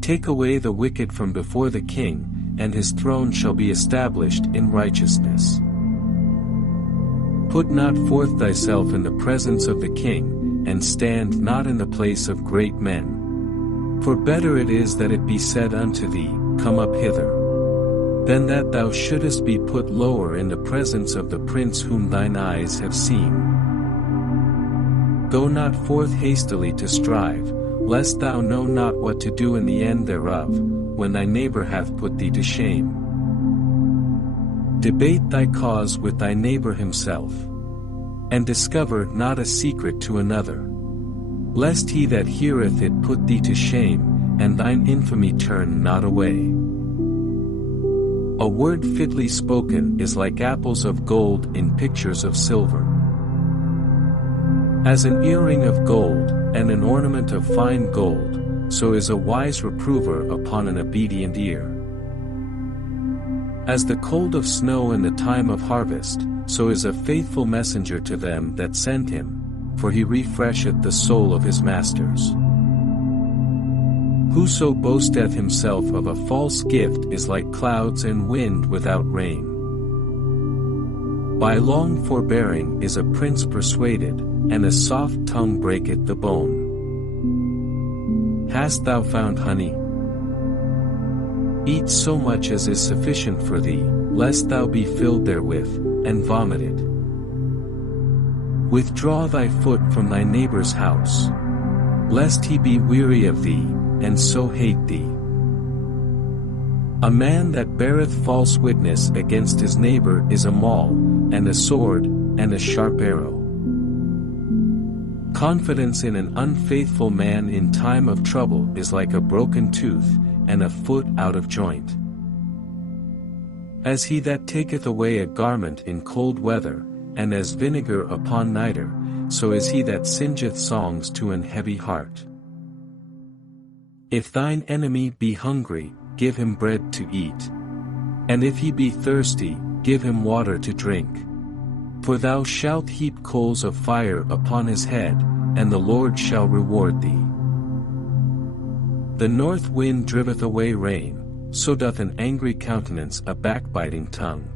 Take away the wicked from before the king, and his throne shall be established in righteousness. Put not forth thyself in the presence of the king, and stand not in the place of great men. For better it is that it be said unto thee, Come up hither, than that thou shouldest be put lower in the presence of the prince whom thine eyes have seen. Go not forth hastily to strive, lest thou know not what to do in the end thereof, when thy neighbor hath put thee to shame. Debate thy cause with thy neighbor himself, and discover not a secret to another. Lest he that heareth it put thee to shame, and thine infamy turn not away. A word fitly spoken is like apples of gold in pictures of silver. As an earring of gold, and an ornament of fine gold, so is a wise reprover upon an obedient ear. As the cold of snow in the time of harvest, so is a faithful messenger to them that send him, for he refresheth the soul of his masters. Whoso boasteth himself of a false gift is like clouds and wind without rain. By long forbearing is a prince persuaded, and a soft tongue breaketh the bone. Hast thou found honey? Eat so much as is sufficient for thee, lest thou be filled therewith, and vomited. Withdraw thy foot from thy neighbor's house, lest he be weary of thee, and so hate thee. A man that beareth false witness against his neighbor is a maul, and a sword, and a sharp arrow. Confidence in an unfaithful man in time of trouble is like a broken tooth, and a foot out of joint. As he that taketh away a garment in cold weather, and as vinegar upon nitre, so is he that singeth songs to an heavy heart. If thine enemy be hungry, give him bread to eat. And if he be thirsty, give him water to drink. For thou shalt heap coals of fire upon his head, and the Lord shall reward thee. The north wind driveth away rain, so doth an angry countenance a backbiting tongue.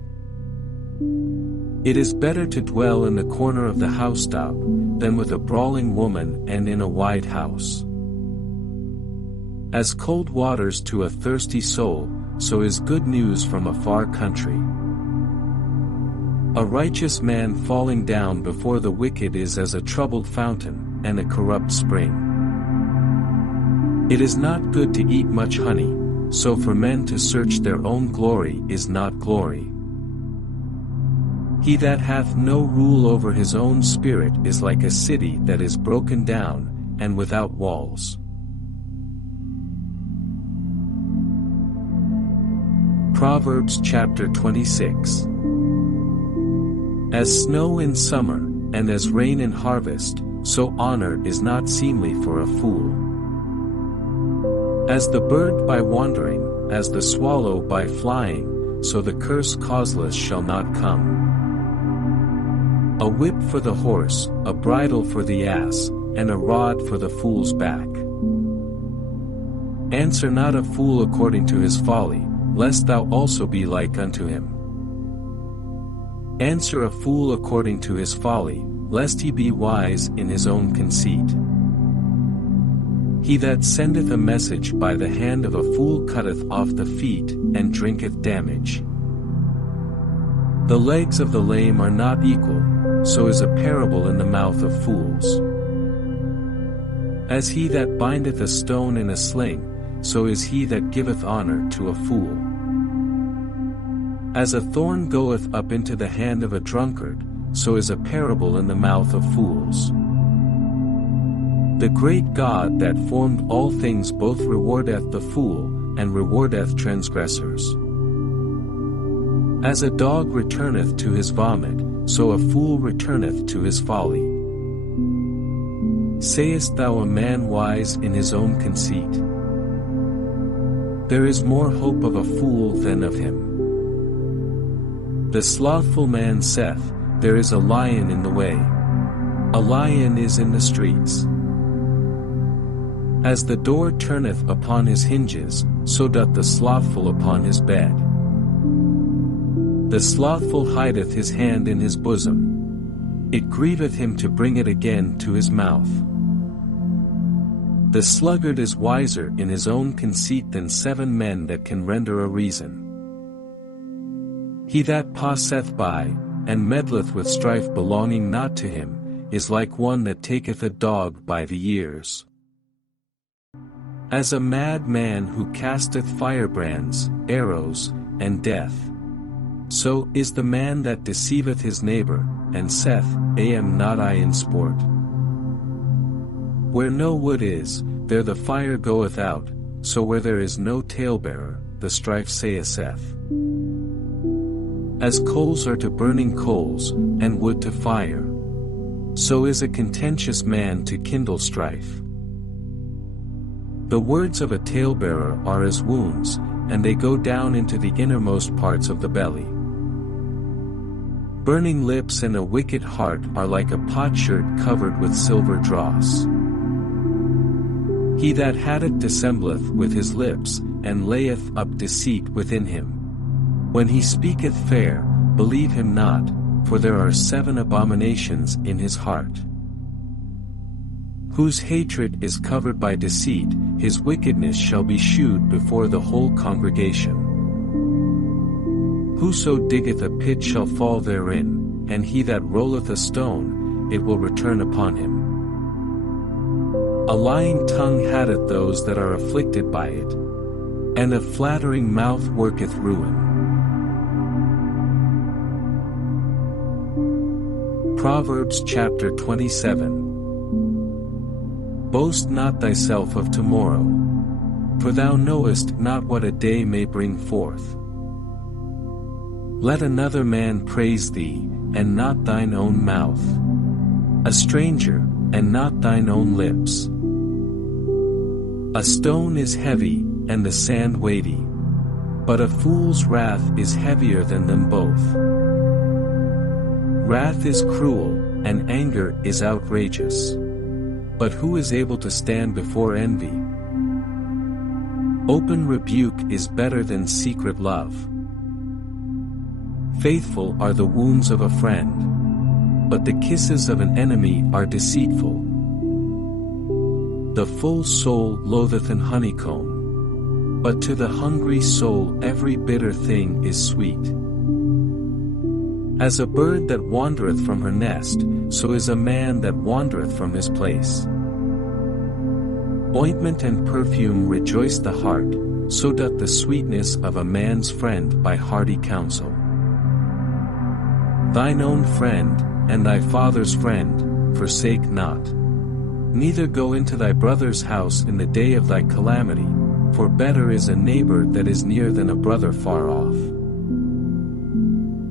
It is better to dwell in the corner of the housetop, than with a brawling woman and in a wide house. As cold waters to a thirsty soul, so is good news from a far country. A righteous man falling down before the wicked is as a troubled fountain, and a corrupt spring. It is not good to eat much honey, so for men to search their own glory is not glory. He that hath no rule over his own spirit is like a city that is broken down, and without walls. Proverbs chapter 26. As snow in summer, and as rain in harvest, so honor is not seemly for a fool. As the bird by wandering, as the swallow by flying, so the curse causeless shall not come. A whip for the horse, a bridle for the ass, and a rod for the fool's back. Answer not a fool according to his folly, lest thou also be like unto him. Answer a fool according to his folly, lest he be wise in his own conceit. He that sendeth a message by the hand of a fool cutteth off the feet, and drinketh damage. The legs of the lame are not equal, so is a parable in the mouth of fools. As he that bindeth a stone in a sling, so is he that giveth honor to a fool. As a thorn goeth up into the hand of a drunkard, so is a parable in the mouth of fools. The great God that formed all things both rewardeth the fool, and rewardeth transgressors. As a dog returneth to his vomit, so a fool returneth to his folly. Sayest thou a man wise in his own conceit? There is more hope of a fool than of him. The slothful man saith, there is a lion in the way. A lion is in the streets. As the door turneth upon his hinges, so doth the slothful upon his bed. The slothful hideth his hand in his bosom. It grieveth him to bring it again to his mouth. The sluggard is wiser in his own conceit than 7 men that can render a reason. He that passeth by, and meddleth with strife belonging not to him, is like one that taketh a dog by the ears. As a mad man who casteth firebrands, arrows, and death. So is the man that deceiveth his neighbor, and saith, Am not I in sport? Where no wood is, there the fire goeth out, so where there is no talebearer, the strife saith. As coals are to burning coals, and wood to fire, so is a contentious man to kindle strife. The words of a talebearer are as wounds, and they go down into the innermost parts of the belly. Burning lips and a wicked heart are like a potsherd covered with silver dross. He that hateth dissembleth with his lips, and layeth up deceit within him. When he speaketh fair, believe him not, for there are 7 abominations in his heart. Whose hatred is covered by deceit, his wickedness shall be shewed before the whole congregation. Whoso diggeth a pit shall fall therein, and he that rolleth a stone, it will return upon him. A lying tongue hateth those that are afflicted by it, and a flattering mouth worketh ruin. Proverbs chapter 27. Boast not thyself of tomorrow, for thou knowest not what a day may bring forth. Let another man praise thee, and not thine own mouth, a stranger, and not thine own lips. A stone is heavy, and the sand weighty, but a fool's wrath is heavier than them both. Wrath is cruel, and anger is outrageous. But who is able to stand before envy? Open rebuke is better than secret love. Faithful are the wounds of a friend, but the kisses of an enemy are deceitful. The full soul loatheth an honeycomb, but to the hungry soul every bitter thing is sweet. As a bird that wandereth from her nest, so is a man that wandereth from his place. Ointment and perfume rejoice the heart, so doth the sweetness of a man's friend by hearty counsel. Thine own friend, and thy father's friend, forsake not. Neither go into thy brother's house in the day of thy calamity, for better is a neighbor that is near than a brother far off.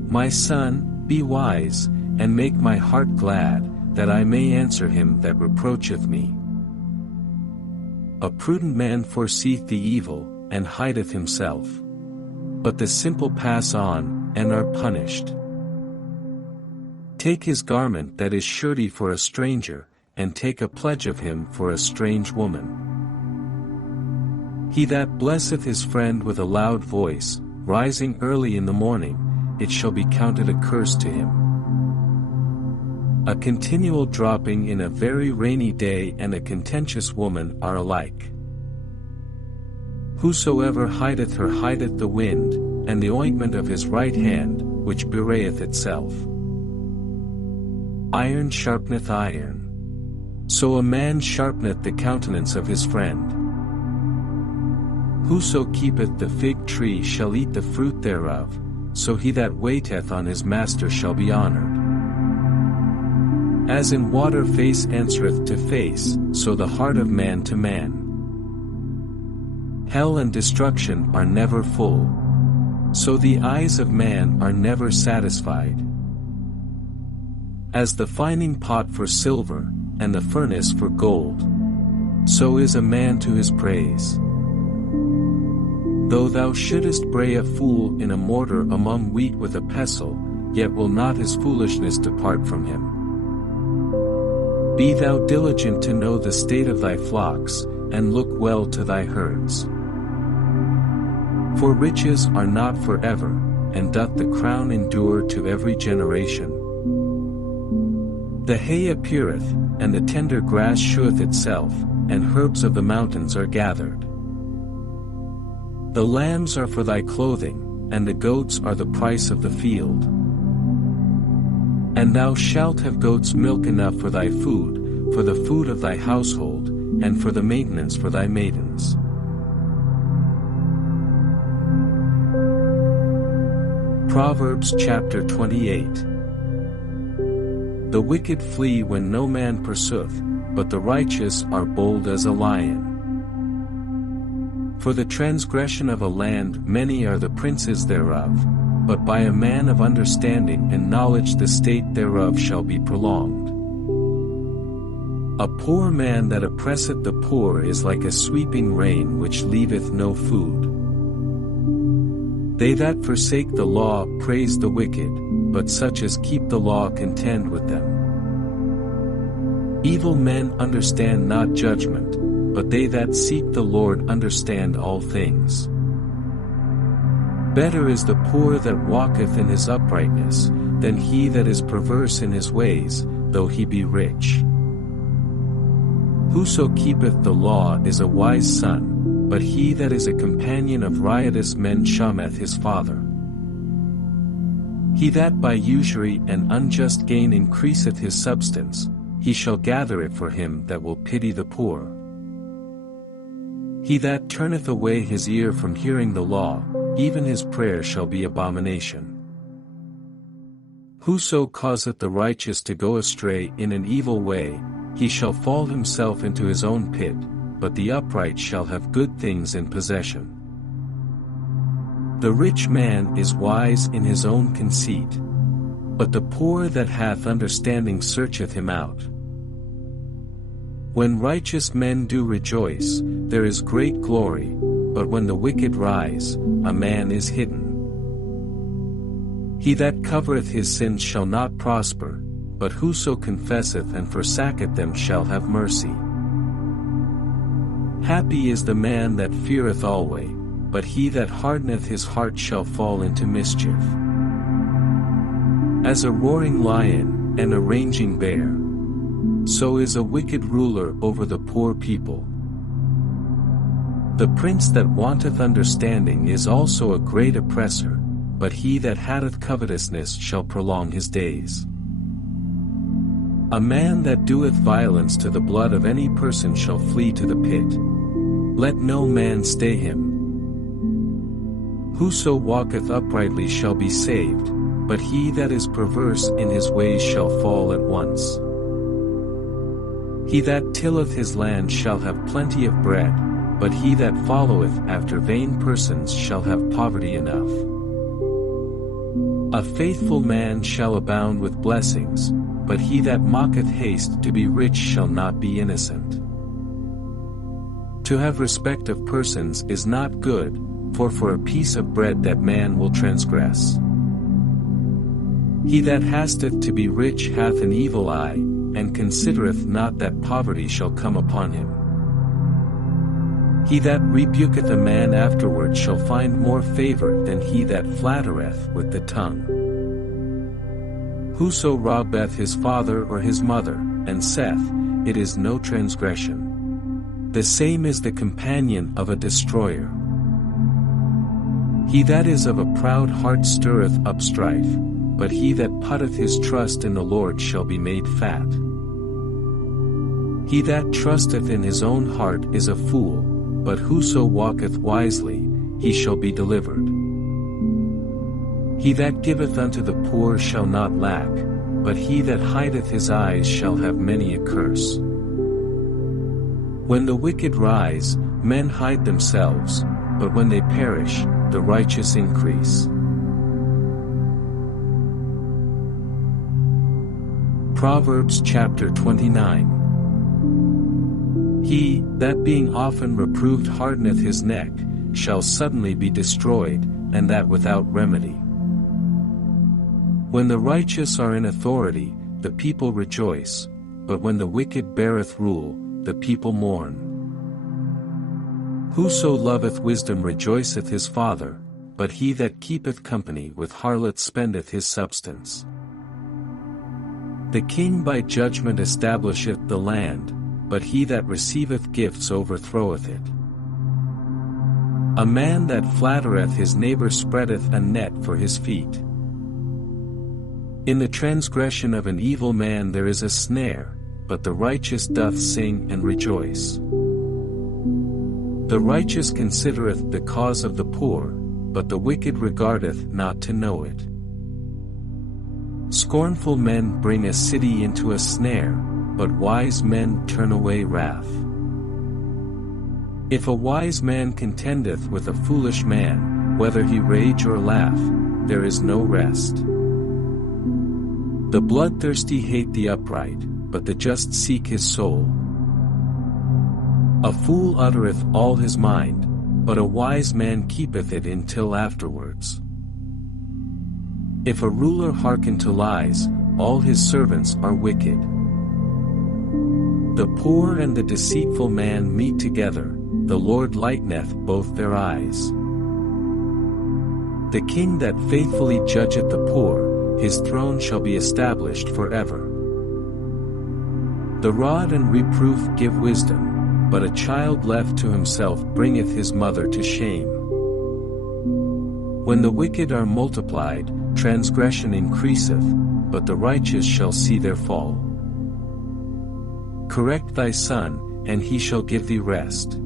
My son, be wise, and make my heart glad, that I may answer him that reproacheth me. A prudent man foreseeth the evil, and hideth himself. But the simple pass on, and are punished. Take his garment that is surety for a stranger, and take a pledge of him for a strange woman. He that blesseth his friend with a loud voice, rising early in the morning, it shall be counted a curse to him. A continual dropping in a very rainy day and a contentious woman are alike. Whosoever hideth her hideth the wind, and the ointment of his right hand, which bewrayeth itself. Iron sharpeneth iron. So a man sharpeneth the countenance of his friend. Whoso keepeth the fig tree shall eat the fruit thereof, so he that waiteth on his master shall be honored. As in water face answereth to face, so the heart of man to man. Hell and destruction are never full, so the eyes of man are never satisfied. As the fining pot for silver, and the furnace for gold, so is a man to his praise. Though thou shouldest bray a fool in a mortar among wheat with a pestle, yet will not his foolishness depart from him. Be thou diligent to know the state of thy flocks, and look well to thy herds. For riches are not forever, and doth the crown endure to every generation. The hay appeareth, and the tender grass sheweth itself, and herbs of the mountains are gathered. The lambs are for thy clothing, and the goats are the price of the field. And thou shalt have goats' milk enough for thy food, for the food of thy household, and for the maintenance for thy maidens. Proverbs chapter 28. The wicked flee when no man pursueth, but the righteous are bold as a lion. For the transgression of a land many are the princes thereof, but by a man of understanding and knowledge the state thereof shall be prolonged. A poor man that oppresseth the poor is like a sweeping rain which leaveth no food. They that forsake the law praise the wicked, but such as keep the law contend with them. Evil men understand not judgment, but they that seek the Lord understand all things. Better is the poor that walketh in his uprightness, than he that is perverse in his ways, though he be rich. Whoso keepeth the law is a wise son, but he that is a companion of riotous men shameth his father. He that by usury and unjust gain increaseth his substance, he shall gather it for him that will pity the poor. He that turneth away his ear from hearing the law, even his prayer shall be abomination. Whoso causeth the righteous to go astray in an evil way, he shall fall himself into his own pit, but the upright shall have good things in possession. The rich man is wise in his own conceit, but the poor that hath understanding searcheth him out. When righteous men do rejoice, there is great glory, but when the wicked rise, a man is hidden. He that covereth his sins shall not prosper, but whoso confesseth and forsaketh them shall have mercy. Happy is the man that feareth always, but he that hardeneth his heart shall fall into mischief. As a roaring lion and a raging bear, so is a wicked ruler over the poor people. The prince that wanteth understanding is also a great oppressor, but he that hateth covetousness shall prolong his days. A man that doeth violence to the blood of any person shall flee to the pit. Let no man stay him. Whoso walketh uprightly shall be saved, but he that is perverse in his ways shall fall at once. He that tilleth his land shall have plenty of bread, but he that followeth after vain persons shall have poverty enough. A faithful man shall abound with blessings, but he that mocketh haste to be rich shall not be innocent. To have respect of persons is not good, for a piece of bread that man will transgress. He that hasteth to be rich hath an evil eye, and considereth not that poverty shall come upon him. He that rebuketh a man afterward shall find more favor than he that flattereth with the tongue. Whoso robbeth his father or his mother, and saith, It is no transgression. The same is the companion of a destroyer. He that is of a proud heart stirreth up strife, but he that putteth his trust in the Lord shall be made fat. He that trusteth in his own heart is a fool, but whoso walketh wisely, he shall be delivered. He that giveth unto the poor shall not lack, but he that hideth his eyes shall have many a curse. When the wicked rise, men hide themselves, but when they perish, the righteous increase. Proverbs chapter 29. He, that being often reproved hardeneth his neck, shall suddenly be destroyed, and that without remedy. When the righteous are in authority, the people rejoice, but when the wicked beareth rule, the people mourn. Whoso loveth wisdom rejoiceth his father, but he that keepeth company with harlots spendeth his substance. The king by judgment establisheth the land, but he that receiveth gifts overthroweth it. A man that flattereth his neighbor spreadeth a net for his feet. In the transgression of an evil man there is a snare, but the righteous doth sing and rejoice. The righteous considereth the cause of the poor, but the wicked regardeth not to know it. Scornful men bring a city into a snare, but wise men turn away wrath. If a wise man contendeth with a foolish man, whether he rage or laugh, there is no rest. The bloodthirsty hate the upright, but the just seek his soul. A fool uttereth all his mind, but a wise man keepeth it until afterwards. If a ruler hearken to lies, all his servants are wicked. The poor and the deceitful man meet together, the Lord lighteneth both their eyes. The king that faithfully judgeth the poor, his throne shall be established forever. The rod and reproof give wisdom, but a child left to himself bringeth his mother to shame. When the wicked are multiplied, transgression increaseth, but the righteous shall see their fall. Correct thy son, and he shall give thee rest.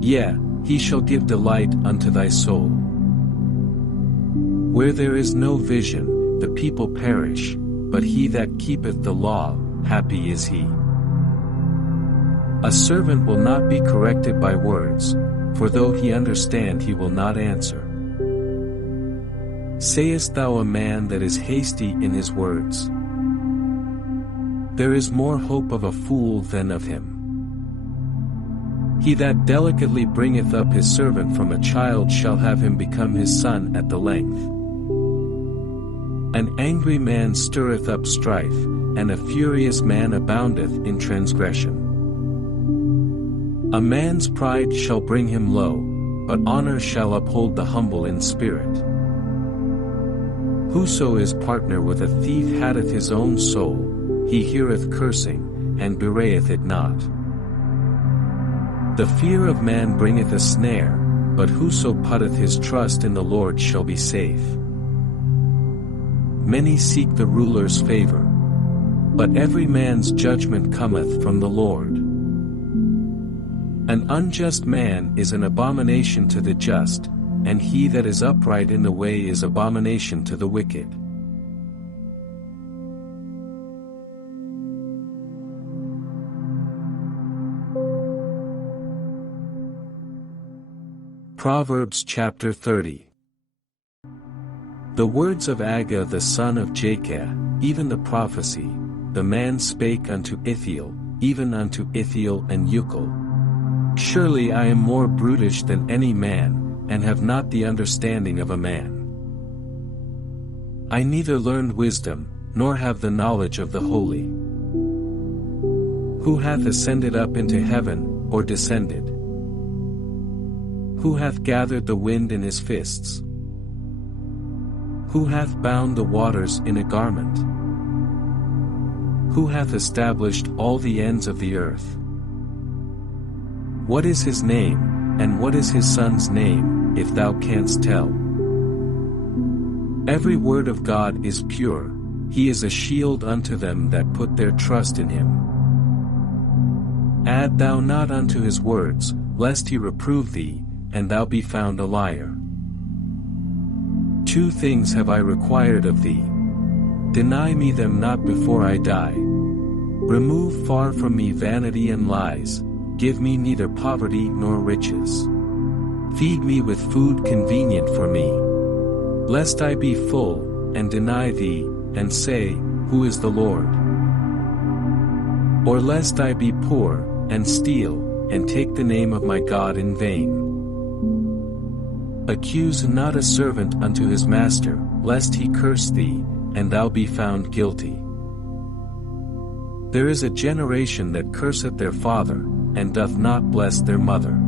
Yea, he shall give delight unto thy soul. Where there is no vision, the people perish, but he that keepeth the law, happy is he. A servant will not be corrected by words, for though he understand he will not answer. Sayest thou a man that is hasty in his words? There is more hope of a fool than of him. He that delicately bringeth up his servant from a child shall have him become his son at the length. An angry man stirreth up strife, and a furious man aboundeth in transgression. A man's pride shall bring him low, but honor shall uphold the humble in spirit. Whoso is partner with a thief hateth his own soul, he heareth cursing, and bewrayeth it not. The fear of man bringeth a snare, but whoso putteth his trust in the Lord shall be safe. Many seek the ruler's favor, but every man's judgment cometh from the Lord. An unjust man is an abomination to the just, and he that is upright in the way is abomination to the wicked. Proverbs chapter 30. The words of Agag the son of Jakeh, even the prophecy, the man spake unto Ithiel, even unto Ithiel and Ucal. Surely I am more brutish than any man, and have not the understanding of a man. I neither learned wisdom, nor have the knowledge of the holy. Who hath ascended up into heaven, or descended? Who hath gathered the wind in his fists? Who hath bound the waters in a garment? Who hath established all the ends of the earth? What is his name, and what is his son's name, if thou canst tell? Every word of God is pure, he is a shield unto them that put their trust in him. Add thou not unto his words, lest he reprove thee, and thou be found a liar. 2 things have I required of thee. Deny me them not before I die. Remove far from me vanity and lies, give me neither poverty nor riches. Feed me with food convenient for me. Lest I be full, and deny thee, and say, Who is the Lord? Or lest I be poor, and steal, and take the name of my God in vain. Accuse not a servant unto his master, lest he curse thee, and thou be found guilty. There is a generation that curseth their father, and doth not bless their mother.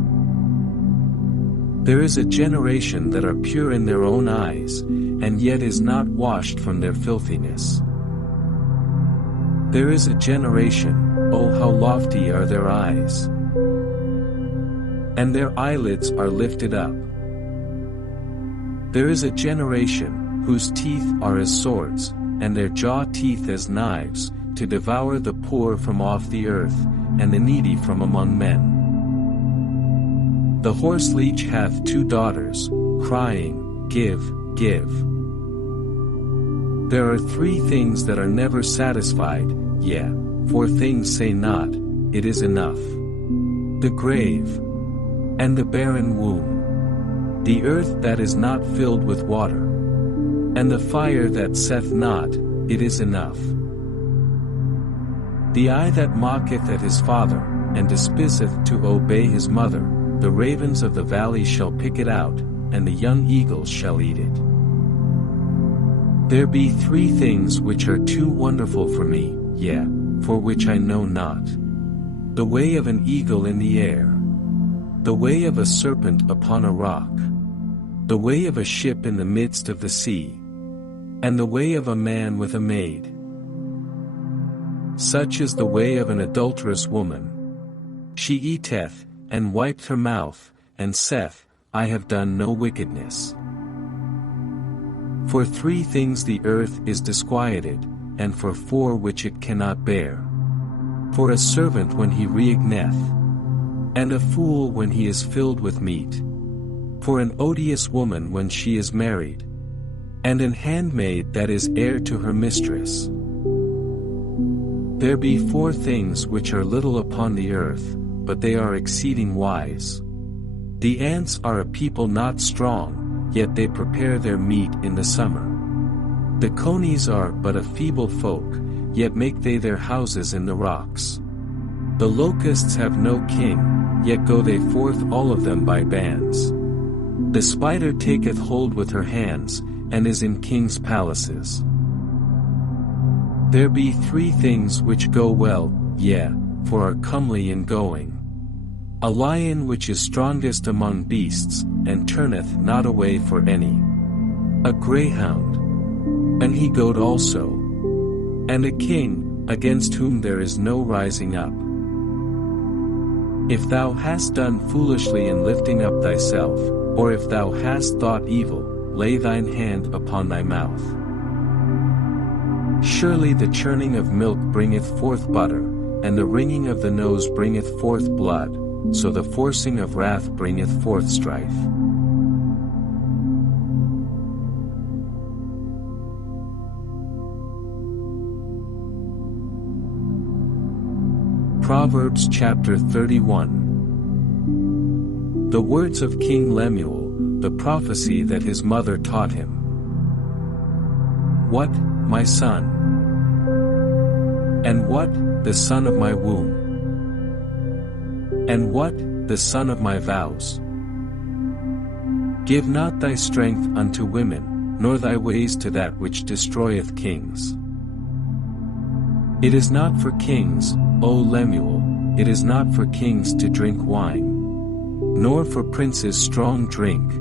There is a generation that are pure in their own eyes, and yet is not washed from their filthiness. There is a generation, oh how lofty are their eyes! And their eyelids are lifted up. There is a generation, whose teeth are as swords, and their jaw teeth as knives, to devour the poor from off the earth, and the needy from among men. The horseleech hath 2 daughters, crying, Give, give. There are 3 things that are never satisfied, yea, 4 things say not, It is enough. The grave, and the barren womb, the earth that is not filled with water, and the fire that saith not, It is enough. The eye that mocketh at his father, and despiseth to obey his mother, the ravens of the valley shall pick it out, and the young eagles shall eat it. There be 3 things which are too wonderful for me, yea, for which I know not. The way of an eagle in the air, the way of a serpent upon a rock, the way of a ship in the midst of the sea, and the way of a man with a maid. Such is the way of an adulterous woman. She eateth, and wiped her mouth, and saith, I have done no wickedness. For 3 things the earth is disquieted, and for 4 which it cannot bear. For a servant when he reigneth, and a fool when he is filled with meat. For an odious woman when she is married, and an handmaid that is heir to her mistress. There be 4 things which are little upon the earth, but they are exceeding wise. The ants are a people not strong, yet they prepare their meat in the summer. The conies are but a feeble folk, yet make they their houses in the rocks. The locusts have no king, yet go they forth all of them by bands. The spider taketh hold with her hands, and is in kings' palaces. There be 3 things which go well, yea, for are comely in going. A lion which is strongest among beasts, and turneth not away for any. A greyhound, an he-goat also, and a king, against whom there is no rising up. If thou hast done foolishly in lifting up thyself, or if thou hast thought evil, lay thine hand upon thy mouth. Surely the churning of milk bringeth forth butter, and the wringing of the nose bringeth forth blood, so the forcing of wrath bringeth forth strife. Proverbs chapter 31. The words of King Lemuel, the prophecy that his mother taught him. What, my son? And what, the son of my womb? And what, the son of my vows? Give not thy strength unto women, nor thy ways to that which destroyeth kings. It is not for kings, O Lemuel, it is not for kings to drink wine, nor for princes strong drink,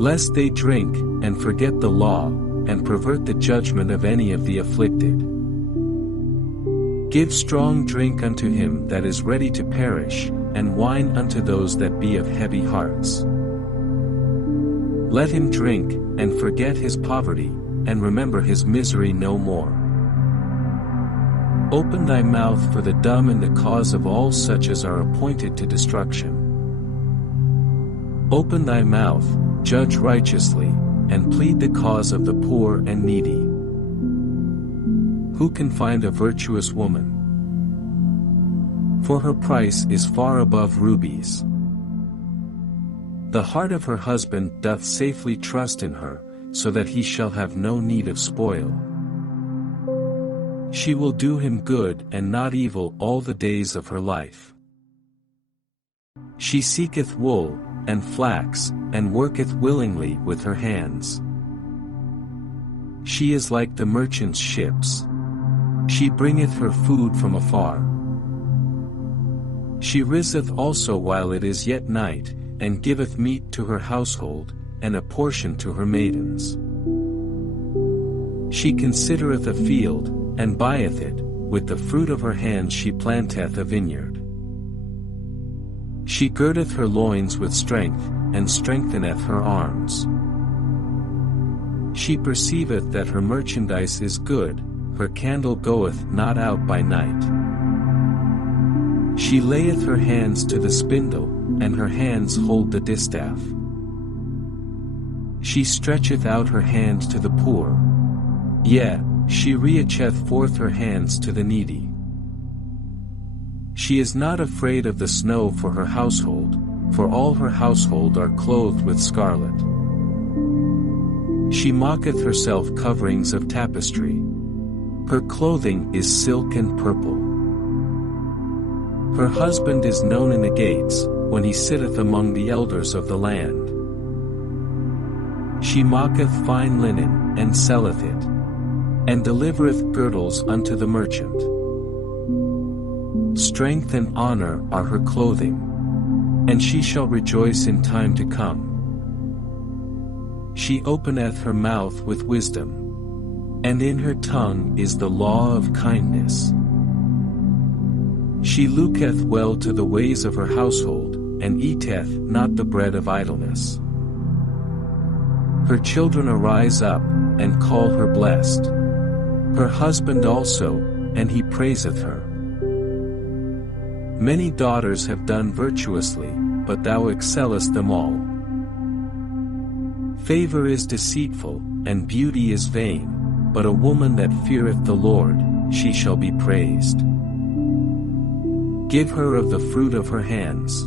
lest they drink, and forget the law, and pervert the judgment of any of the afflicted. Give strong drink unto him that is ready to perish, and wine unto those that be of heavy hearts. Let him drink, and forget his poverty, and remember his misery no more. Open thy mouth for the dumb in the cause of all such as are appointed to destruction. Open thy mouth, judge righteously, and plead the cause of the poor and needy. Who can find a virtuous woman? For her price is far above rubies. The heart of her husband doth safely trust in her, so that he shall have no need of spoil. She will do him good and not evil all the days of her life. She seeketh wool, and flax, and worketh willingly with her hands. She is like the merchant's ships. She bringeth her food from afar. She riseth also while it is yet night, and giveth meat to her household, and a portion to her maidens. She considereth a field, and buyeth it, with the fruit of her hands she planteth a vineyard. She girdeth her loins with strength, and strengtheneth her arms. She perceiveth that her merchandise is good, her candle goeth not out by night. She layeth her hands to the spindle, and her hands hold the distaff. She stretcheth out her hand to the poor. Yea, she reacheth forth her hands to the needy. She is not afraid of the snow for her household, for all her household are clothed with scarlet. She mocketh herself coverings of tapestry. Her clothing is silk and purple. Her husband is known in the gates, when he sitteth among the elders of the land. She mocketh fine linen, and selleth it, and delivereth girdles unto the merchant. Strength and honor are her clothing, and she shall rejoice in time to come. She openeth her mouth with wisdom, and in her tongue is the law of kindness. She looketh well to the ways of her household, and eateth not the bread of idleness. Her children arise up, and call her blessed. Her husband also, and he praiseth her. Many daughters have done virtuously, but thou excellest them all. Favor is deceitful, and beauty is vain, but a woman that feareth the Lord, she shall be praised. Give her of the fruit of her hands.